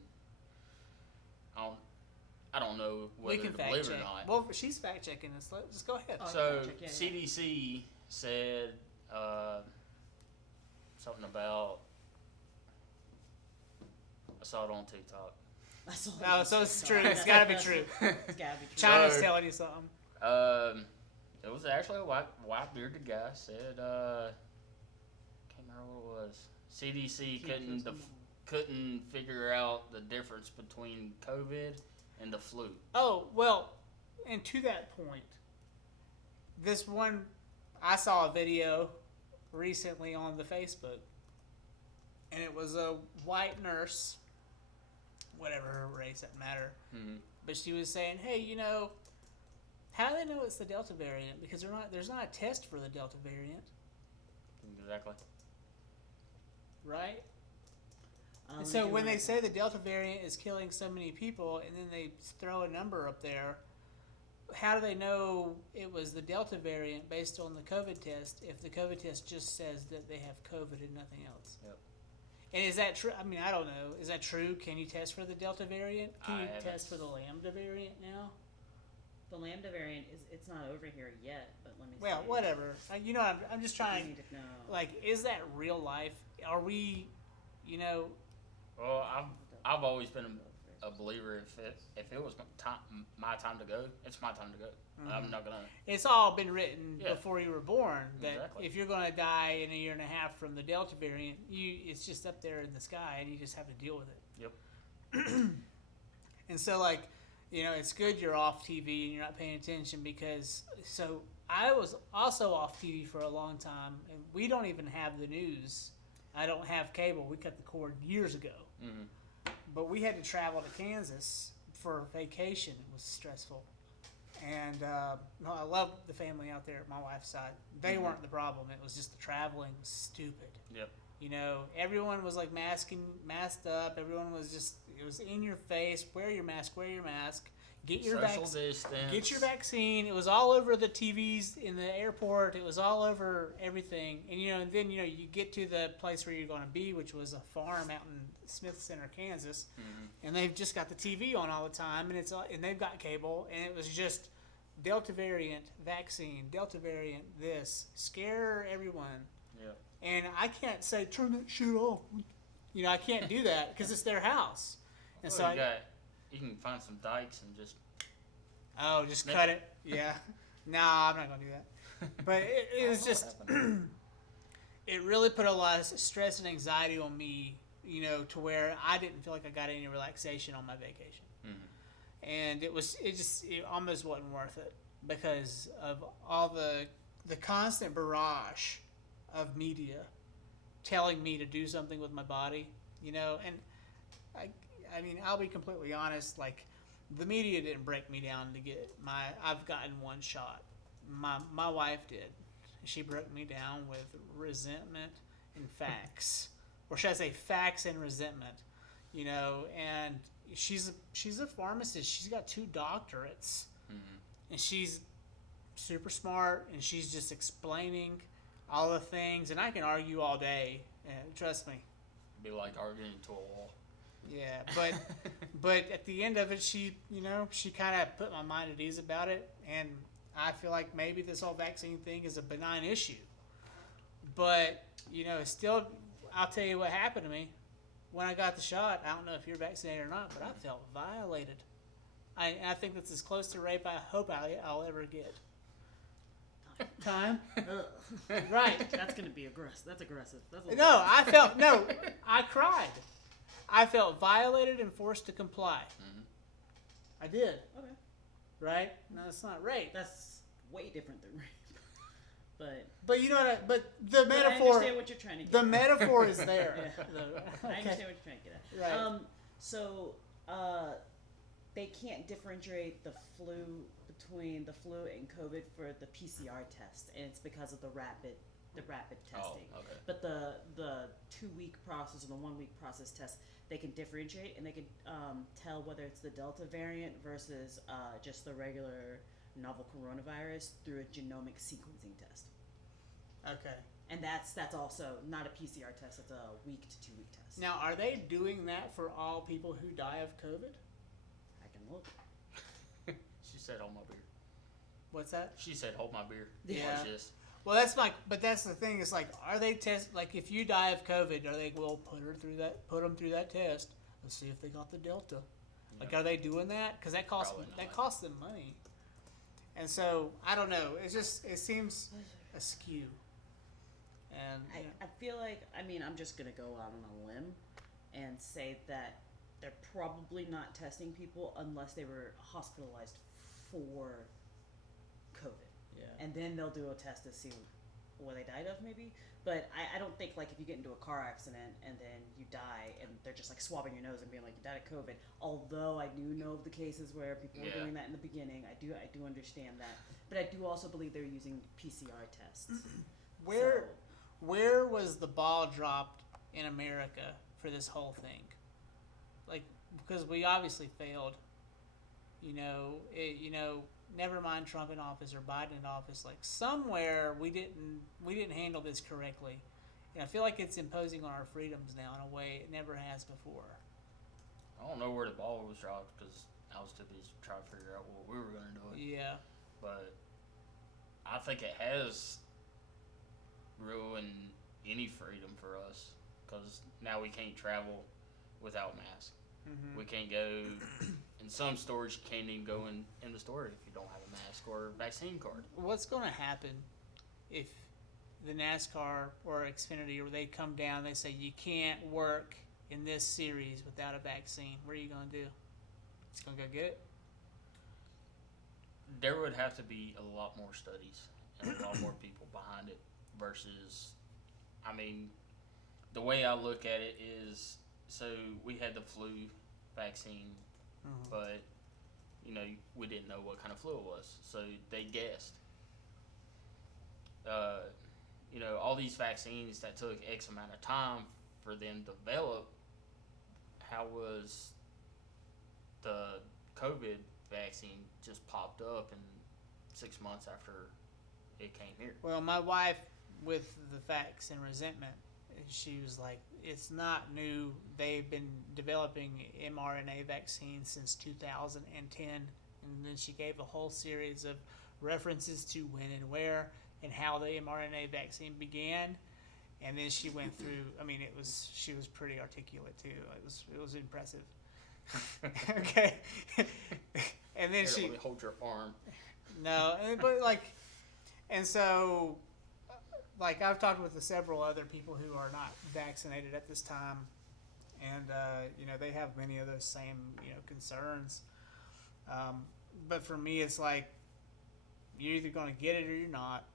I don't know whether to believe it or not. Well, she's fact checking this. Just go ahead. So CDC said something about. I saw it on TikTok. So it's true. It's got to be true. It's got to be true. China's telling you something. It was actually a white bearded guy said. Can't remember what it was. CDC couldn't figure out the difference between COVID and the flu. Oh well, and to that point, I saw a video recently on the Facebook, and it was a white nurse, whatever her race, doesn't matter. Mm-hmm. But she was saying, hey, how do they know it's the Delta variant? Because there's not a test for the Delta variant. Exactly. Right? And so when they say the Delta variant is killing so many people, and then they throw a number up there, how do they know it was the Delta variant based on the COVID test if the COVID test just says that they have COVID and nothing else? Yep. And is that true? I mean, I don't know. Is that true? Can you test for the Delta variant? Can you test for the Lambda variant now? The Lambda variant it's not over here yet, but let me see. Well, whatever. I'm just trying to know. Like, is that real life? Are we, Well, I've always been a believer if it was my time to go, it's my time to go. Mm-hmm. I'm not gonna. It's all been written before you were born that exactly. If you're gonna die in a year and a half from the Delta variant, it's just up there in the sky and you just have to deal with it. Yep. And so it's good you're off TV and you're not paying attention because I was also off TV for a long time and we don't even have the news. I don't have cable. We cut the cord years ago. Mm-hmm. But we had to travel to Kansas for vacation. It was stressful. And I love the family out there at my wife's side. They mm-hmm. weren't the problem. It was just the traveling was stupid. Yep. Everyone was like masked up. Everyone was just, it was in your face. Wear your mask. Get your vaccine. It was all over the TVs in the airport. It was all over everything. And then you get to the place where you're going to be, which was a farm out in Smith Center, Kansas, mm-hmm. and they've just got the TV on all the time, and they've got cable, and it was just Delta variant vaccine, Delta variant this, scare everyone. Yeah. And I can't say turn that shit off. I can't do that because it's their house. And Oh, you can find some dikes and just. Oh, just cut it. Yeah. Nah, I'm not gonna do that. But it was just. It really put a lot of stress and anxiety on me, to where I didn't feel like I got any relaxation on my vacation. Mm-hmm. And it almost wasn't worth it because of all the constant barrage of media telling me to do something with my body, and I mean, I'll be completely honest, like, the media didn't break me down to get I've gotten one shot. My wife did. She broke me down with resentment and facts. Or should I say facts and resentment, and she's a pharmacist. She's got 2 doctorates. Mm-hmm. And she's super smart, and she's just explaining all the things, and I can argue all day, trust me. Be like arguing to a wall. Yeah, but at the end of it, she kind of put my mind at ease about it, and I feel like maybe this whole vaccine thing is a benign issue. But, still, I'll tell you what happened to me. when I got the shot, I don't know if you're vaccinated or not, but I felt violated. I think that's as close to rape I hope I'll ever get. Time? Right. That's gonna be aggressive. That's aggressive. That's a No, I cried. I felt violated and forced to comply. Mhm. I did. Okay. Right? No, it's not rape. That's way different than rape. But you know what? But the I metaphor. understand what you're trying to get The at. metaphor is there. Yeah. I understand what you're trying to get at. Right. So they can't differentiate between the flu and COVID for the PCR test, and it's because of the rapid testing. Oh, okay. But the 2-week process or the 1-week process test, they can differentiate and they can tell whether it's the Delta variant versus just the regular novel coronavirus through a genomic sequencing test. Okay. And that's also not a PCR test, it's a week to 2-week test. Now, are they doing that for all people who die of COVID? I can look. She said, "Hold my beer." What's that? She said, "Hold my beer." Yeah. Watch this. Well, but that's the thing. Is like, are they like if you die of COVID, are they put them through that test and see if they got the Delta? Like, are they doing that? Because that costs them money. And so I don't know. It seems askew. And I feel like, I'm just going to go out on a limb and say that they're probably not testing people unless they were hospitalized for COVID. Yeah. And then they'll do a test to see what they died of, maybe. But I don't think, like, if you get into a car accident and then you die and they're just, like, swabbing your nose and being like, you died of COVID. Although I do know of the cases where people were doing that in the beginning. I do understand that. But I do also believe they're using PCR tests. Where was the ball dropped in America for this whole thing? Like, because we obviously failed. Never mind Trump in office or Biden in office. Like, somewhere we didn't handle this correctly, and I feel like it's imposing on our freedoms now in a way it never has before. I don't know where the ball was dropped because I was too busy trying to figure out what we were going to do. Yeah. But I think it has ruined any freedom for us because now we can't travel without masks. Mm-hmm. We can't go in some stores. You can't even go in the store if you don't have a mask or a vaccine card. What's going to happen if the NASCAR or Xfinity, or they come down, they say you can't work in this series without a vaccine? What are you going to do? Just going to go get it? There would have to be a lot more studies and a lot more people behind it versus, the way I look at it is, so we had the flu vaccine, but, we didn't know what kind of flu it was, so they guessed. All these vaccines that took X amount of time for them to develop, how was the COVID vaccine just popped up in 6 months after it came here? Well, my wife, with the facts and resentment, she was like, it's not new. They've been developing mRNA vaccines since 2010. And then she gave a whole series of references to when and where and how the mRNA vaccine began. And then she went through, she was pretty articulate too. It was impressive. Okay. And then Here, let me hold your arm. No, but and so, I've talked with several other people who are not vaccinated at this time, and they have many of those same concerns. But for me, it's like you're either going to get it or you're not,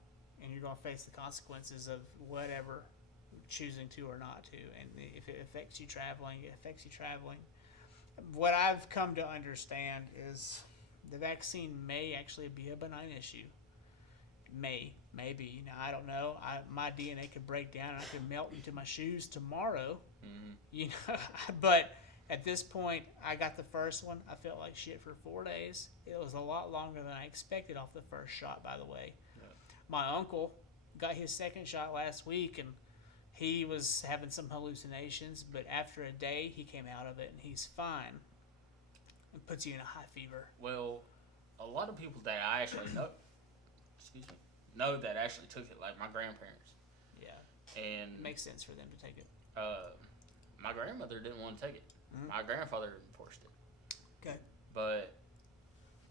and you're going to face the consequences of whatever, choosing to or not to. And if it affects you traveling, it affects you traveling. What I've come to understand is the vaccine may actually be a benign issue. Maybe. Now, I don't know. My DNA could break down and I could melt into my shoes tomorrow. Mm-hmm. But at this point, I got the first one. I felt like shit for 4 days. It was a lot longer than I expected off the first shot, by the way. Yeah. My uncle got his second shot last week, and he was having some hallucinations, but after a day, he came out of it, and he's fine. It puts you in a high fever. Well, a lot of people that I actually know that actually took it, like my grandparents. Yeah. And It makes sense for them to take it. my grandmother didn't want to take it. Mhm. My grandfather enforced it. Okay. But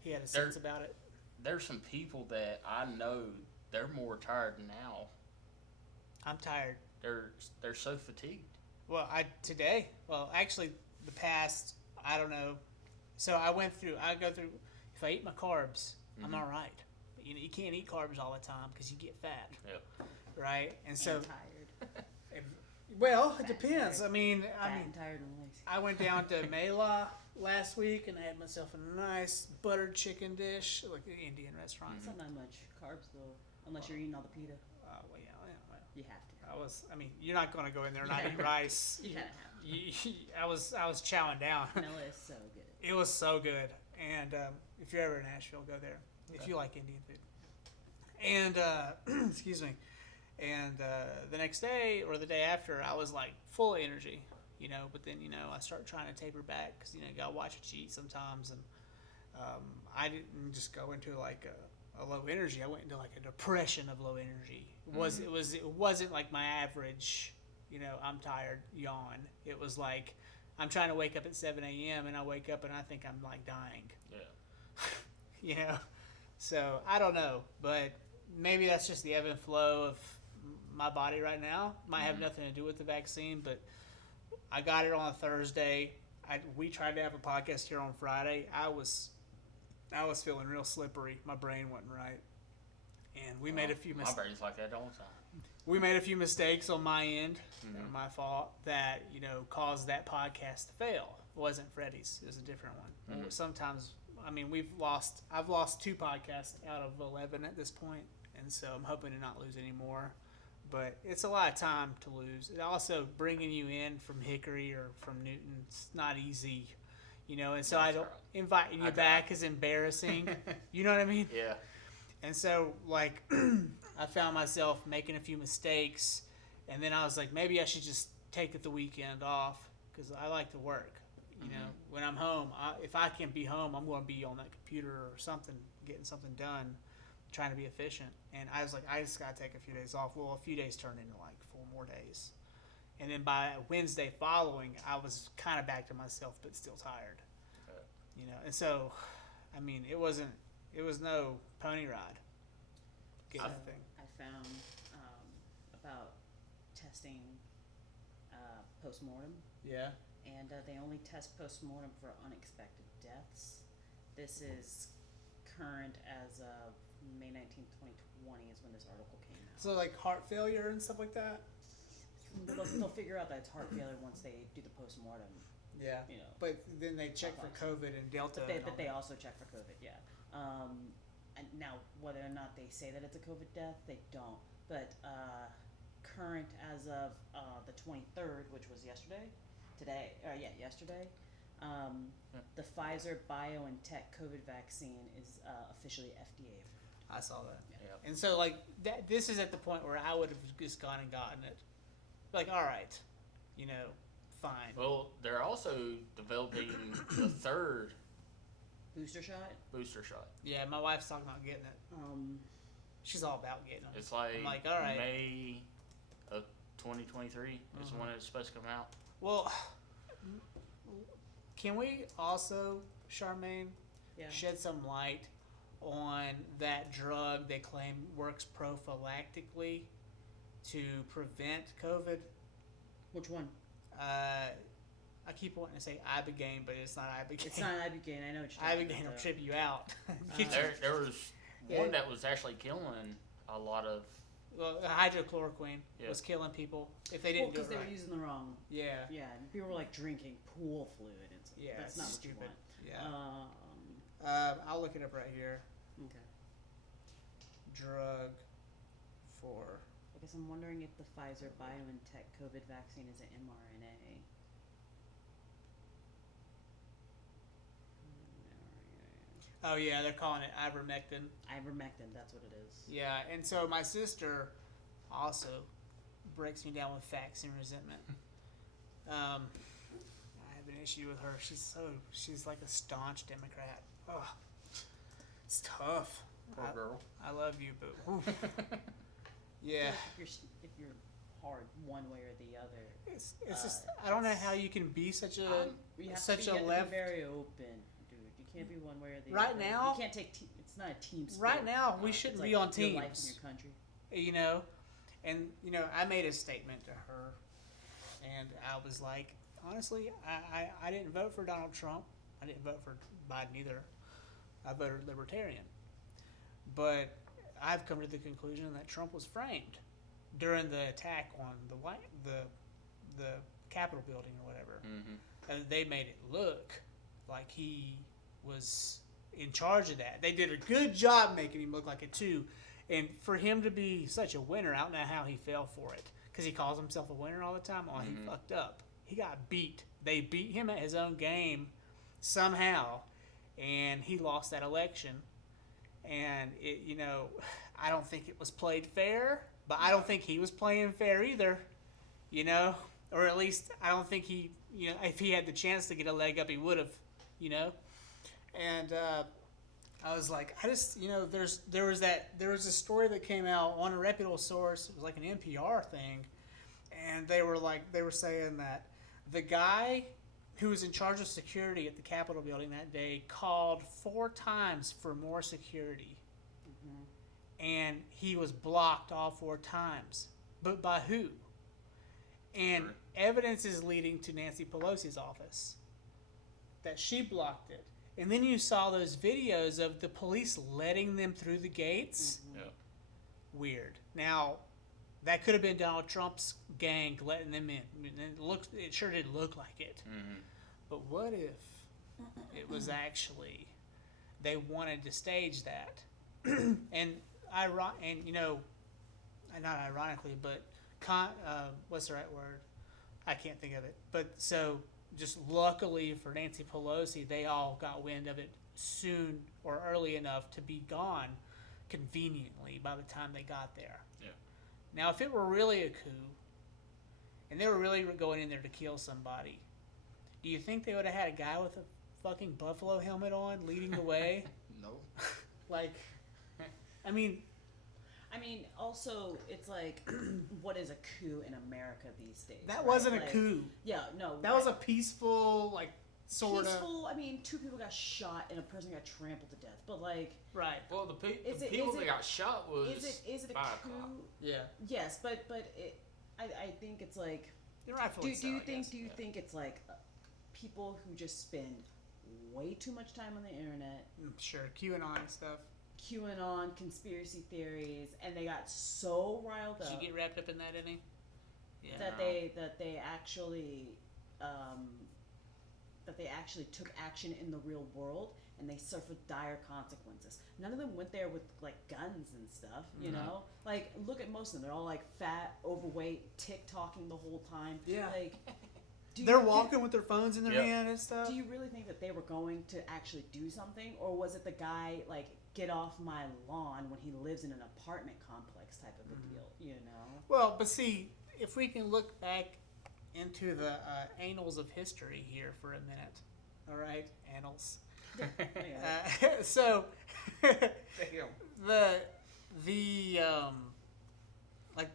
He had a sense about it. there's some people that I know they're more tired now. I'm tired. They're so fatigued. Well, actually, the past, I don't know. So I go through, if I eat my carbs, I'm Mhm. all right. But you can't eat carbs all the time because you get fat. Yep. Right? And so, And tired. well, it Fat and depends. tired. I Fat mean, and tired and lazy. I went down to Mela last week and I had myself a nice buttered chicken dish, like an Indian restaurant. It's not that much carbs though, unless you're eating all the pita. Well, yeah, well, You have to. you're not going to go in there and not eat rice. You kind of have to. I was chowing down. Vanilla is so good. It was so good. And if you're ever in Nashville, go there. If Okay. you like Indian food. And, excuse me. And the next day or the day after, I was like full of energy, but then, I start trying to taper back because, you got to watch what you eat sometimes. And I didn't just go into like a low energy. I went into like a depression of low energy. It wasn't like my average, I'm tired, yawn. It was like, I'm trying to wake up at 7 a.m. and I wake up and I think I'm like dying. Yeah. So I don't know, but maybe that's just the ebb and flow of my body right now. Might have nothing to do with the vaccine, but I got it on a Thursday. We tried to have a podcast here on Friday. I was feeling real slippery. My brain wasn't right, and we made a few My mistakes. brain's like that all the time. We made a few mistakes on my end. They were my fault that caused that podcast to fail. It wasn't Freddie's. It was a different one. Sometimes, I've lost 2 podcasts out of 11 at this point, and so I'm hoping to not lose any more. But it's a lot of time to lose. And also bringing you in from Hickory or from Newton, it's not easy, And so I don't inviting you back is embarrassing. You know what I mean? Yeah. And so, like, I found myself making a few mistakes, and then I was like, maybe I should just take the weekend off because I like to work. When I'm home, if I can be home, I'm going to be on that computer or something, getting something done, trying to be efficient. And I was like, I just got to take a few days off. Well, a few days turned into like 4 more days. And then by Wednesday following, I was kind of back to myself, but still tired. And so, it was no pony ride. Getting the thing. I found about testing post-mortem, Yeah. and they only test post-mortem for unexpected deaths. This is current as of May 19th, 2020 is when this article came out. So like heart failure and stuff like that? They'll figure out that it's heart failure once they do the post-mortem. Yeah. But then they check for COVID and Delta. But they also check for COVID, yeah. And now, whether or not they say that it's a COVID death, they don't. But current as of the 23rd, which was yesterday, the Pfizer BioNTech COVID vaccine is officially FDA approved. I saw that. Yeah. And so like this is at the point where I would have just gone and gotten it. Like, all right, fine. Well, they're also developing the 3rd Booster shot? booster shot. Yeah, my wife's talking about getting it. She's all about getting it. It's like, I'm like, all right. May of 2023 is when it's supposed to come out. Well, can we also, Charmaine, Yeah. shed some light on that drug they claim works prophylactically to prevent COVID? Which one? I keep wanting to say Ibogaine, but it's not Ibogaine. It's not Ibogaine. I know what you're talking Ibogaine about. will trip you out. There was one that was actually killing a lot of. Well, hydrochloroquine was killing people if they didn't do because it they right. were using the wrong. Yeah. Yeah, and people were like drinking pool fluid. And stuff. Yeah, That's it's not stupid. what you Yeah. want. I'll look it up right here. Okay. Drug for. I guess I'm wondering if the Pfizer BioNTech COVID vaccine is an mRNA. Oh yeah, they're calling it ivermectin. Ivermectin, that's what it is. Yeah, and so my sister also breaks me down with facts and resentment. I have an issue with her. She's like a staunch Democrat. Oh, it's tough. Poor girl. I love you, but yeah. If you're hard one way or the other. It's just I don't know how you can be such a You have such to be, a you have left. to be very open, dude. You can't be one way or the Right other. now- you can't take. It's not a team sport. Right now, we It's shouldn't like be on your life teams. in your country. You know, and I made a statement to her, and I was like, honestly, I didn't vote for Donald Trump. I didn't vote for Biden either. I voted Libertarian, but I've come to the conclusion that Trump was framed during the attack on the Capitol building or whatever. Mm-hmm. And they made it look like he was in charge of that. They did a good job making him look like it too. And for him to be such a winner, I don't know how he fell for it. Because he calls himself a winner all the time. Oh, he fucked up. He got beat. They beat him at his own game somehow. And he lost that election. And, I don't think it was played fair. But I don't think he was playing fair either. Or at least I don't think he, if he had the chance to get a leg up, he would have, And I was like, there was a story that came out on a reputable source. It was like an NPR thing, and they were saying that the guy who was in charge of security at the Capitol building that day called 4 times for more security, and he was blocked all 4 times. But by who? And evidence is leading to Nancy Pelosi's office that she blocked it. And then you saw those videos of the police letting them through the gates. Yeah. Weird. Now, that could have been Donald Trump's gang letting them in. It sure did look like it. Mm-hmm. But what if it was actually they wanted to stage that? and not ironically, but what's the right word? I can't think of it. But so just luckily for Nancy Pelosi, they all got wind of it soon or early enough to be gone conveniently by the time they got there. Yeah. Now, if it were really a coup and they were really going in there to kill somebody, do you think they would have had a guy with a fucking buffalo helmet on leading the way? No. I mean, also, it's like, what is a coup in America these days? That right? wasn't a coup. Yeah, no. That was a peaceful, sort of. Peaceful, 2 people got shot and a person got trampled to death. But, Right. Well, the people that got shot was is it a by coup? cop. Yeah. Yes, but I think it's like. You're rightfully Do you so, I guess. think it's like people who just spend way too much time on the internet, Sure, QAnon and stuff. QAnon, conspiracy theories, and they got so riled Did up you get wrapped up in that, any? Yeah. that they actually took action in the real world and they suffered dire consequences. None of them went there with guns and stuff, you know? Look at most of them. They're all fat, overweight, TikToking the whole time. Yeah. They're walking with their phones in their hand and stuff. Do you really think that they were going to actually do something, or was it the guy get off my lawn when he lives in an apartment complex type of a deal? You know. Well, but see, if we can look back into the annals of history here for a minute, all right, annals. Yeah. So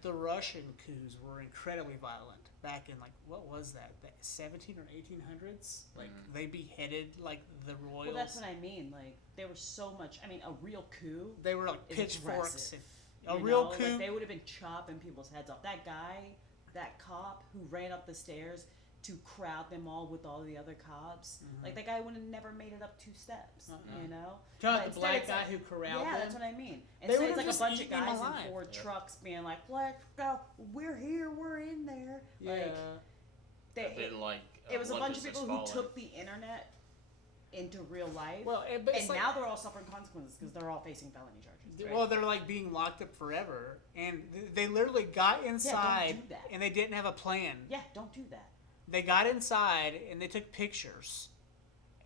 the Russian coups were incredibly violent back in what was that, the 17 or 1800s? They beheaded the royals. Well, that's what I mean. There was so much. A real coup. They were is pitchforks. aggressive, A real coup. they would have been chopping people's heads off. That cop who ran up the stairs to crowd them all with all the other cops. That guy would have never made it up 2 steps, you know? Kind of But the black instead guy it's who corralled Yeah, them. that's what I mean. They Instead would've it's just a bunch of eaten him guys alive. in 4 trucks being like, let's go, we're here, we're in there. Yeah. It was a bunch of people who took the internet into real life. Well, and now they're all suffering consequences because they're all facing felony charges. Right? Well, they're being locked up forever, and they literally got inside, do that. and they didn't have a plan. Yeah, don't do that. They got inside and they took pictures,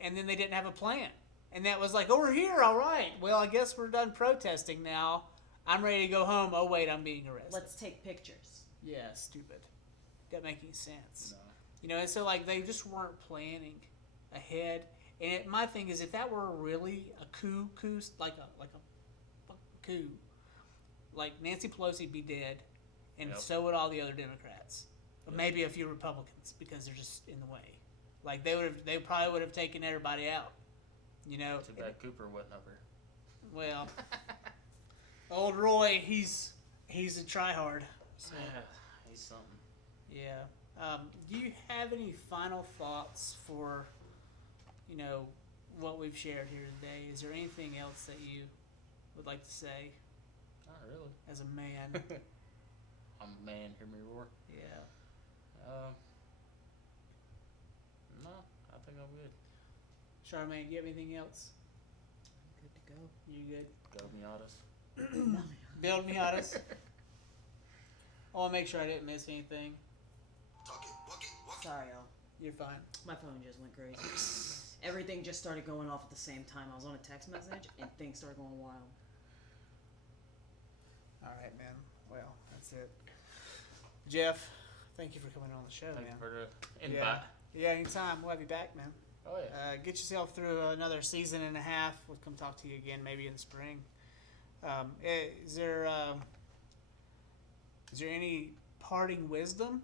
and then they didn't have a plan, and that was oh, we're here, all right. Well, I guess we're done protesting now. I'm ready to go home. Oh wait, I'm being arrested. Let's take pictures. Yeah, stupid. Doesn't make any sense. No. And so they just weren't planning ahead. And my thing is, if that were really a coup, like a coup, Nancy Pelosi be dead, and Yep. so would all the other Democrats. Or Yep. maybe a few Republicans because they're just in the way. Like they probably would have taken everybody out. You know. Too bad Cooper wasn't over. Well, old Roy, he's a tryhard. So Yeah, he's something. yeah. Do you have any final thoughts for, what we've shared here today? Is there anything else that you would like to say Not really. as a man? I'm a man, hear me roar. Yeah. No, I think I'm good. Charmaine, do you have anything else? Good to go. You good? Go Miatas. Build Miatas. I want to make sure I didn't miss anything. Sorry, y'all. You're fine. My phone just went crazy. Everything just started going off at the same time. I was on a text message and things started going wild. All right, man. Well, that's it. Geoff, thank you for coming on the show, Thank man. you for the invite. Yeah, anytime. We'll have you back, man. Oh yeah. Get yourself through another season and a half. We'll come talk to you again, maybe in the spring. Is there any parting wisdom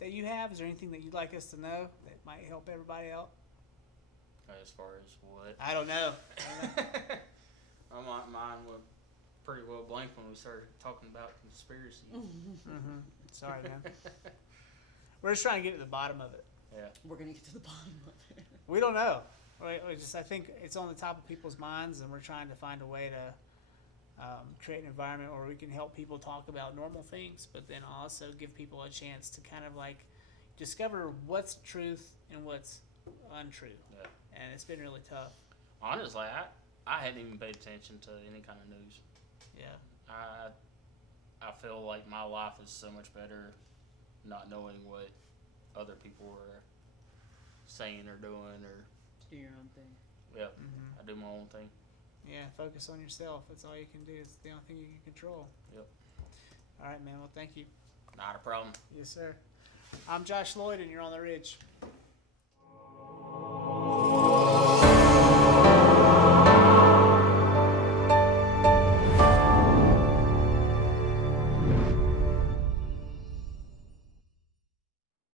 that you have? Is there anything that you'd like us to know that might help everybody out? As far as what? I don't know. Mine was pretty well blank when we started talking about conspiracy. Mm-hmm. Sorry, man. We're just trying to get to the bottom of it. Yeah. We're going to get to the bottom of it. We don't know. I think it's on the top of people's minds, and we're trying to find a way to create an environment where we can help people talk about normal things, but then also give people a chance to kind of like discover what's truth and what's untrue. Yeah. And it's been really tough. Honestly, I hadn't even paid attention to any kind of news. Yeah. I feel like my life is so much better not knowing what other people are saying or doing or Do your own thing. yeah. Mm-hmm. I do my own thing. Yeah, focus on yourself. That's all you can do. It's the only thing you can control. Yep. All right, man. Well, thank you. Not a problem. Yes, sir. I'm Josh Lloyd, and you're on the Ridge.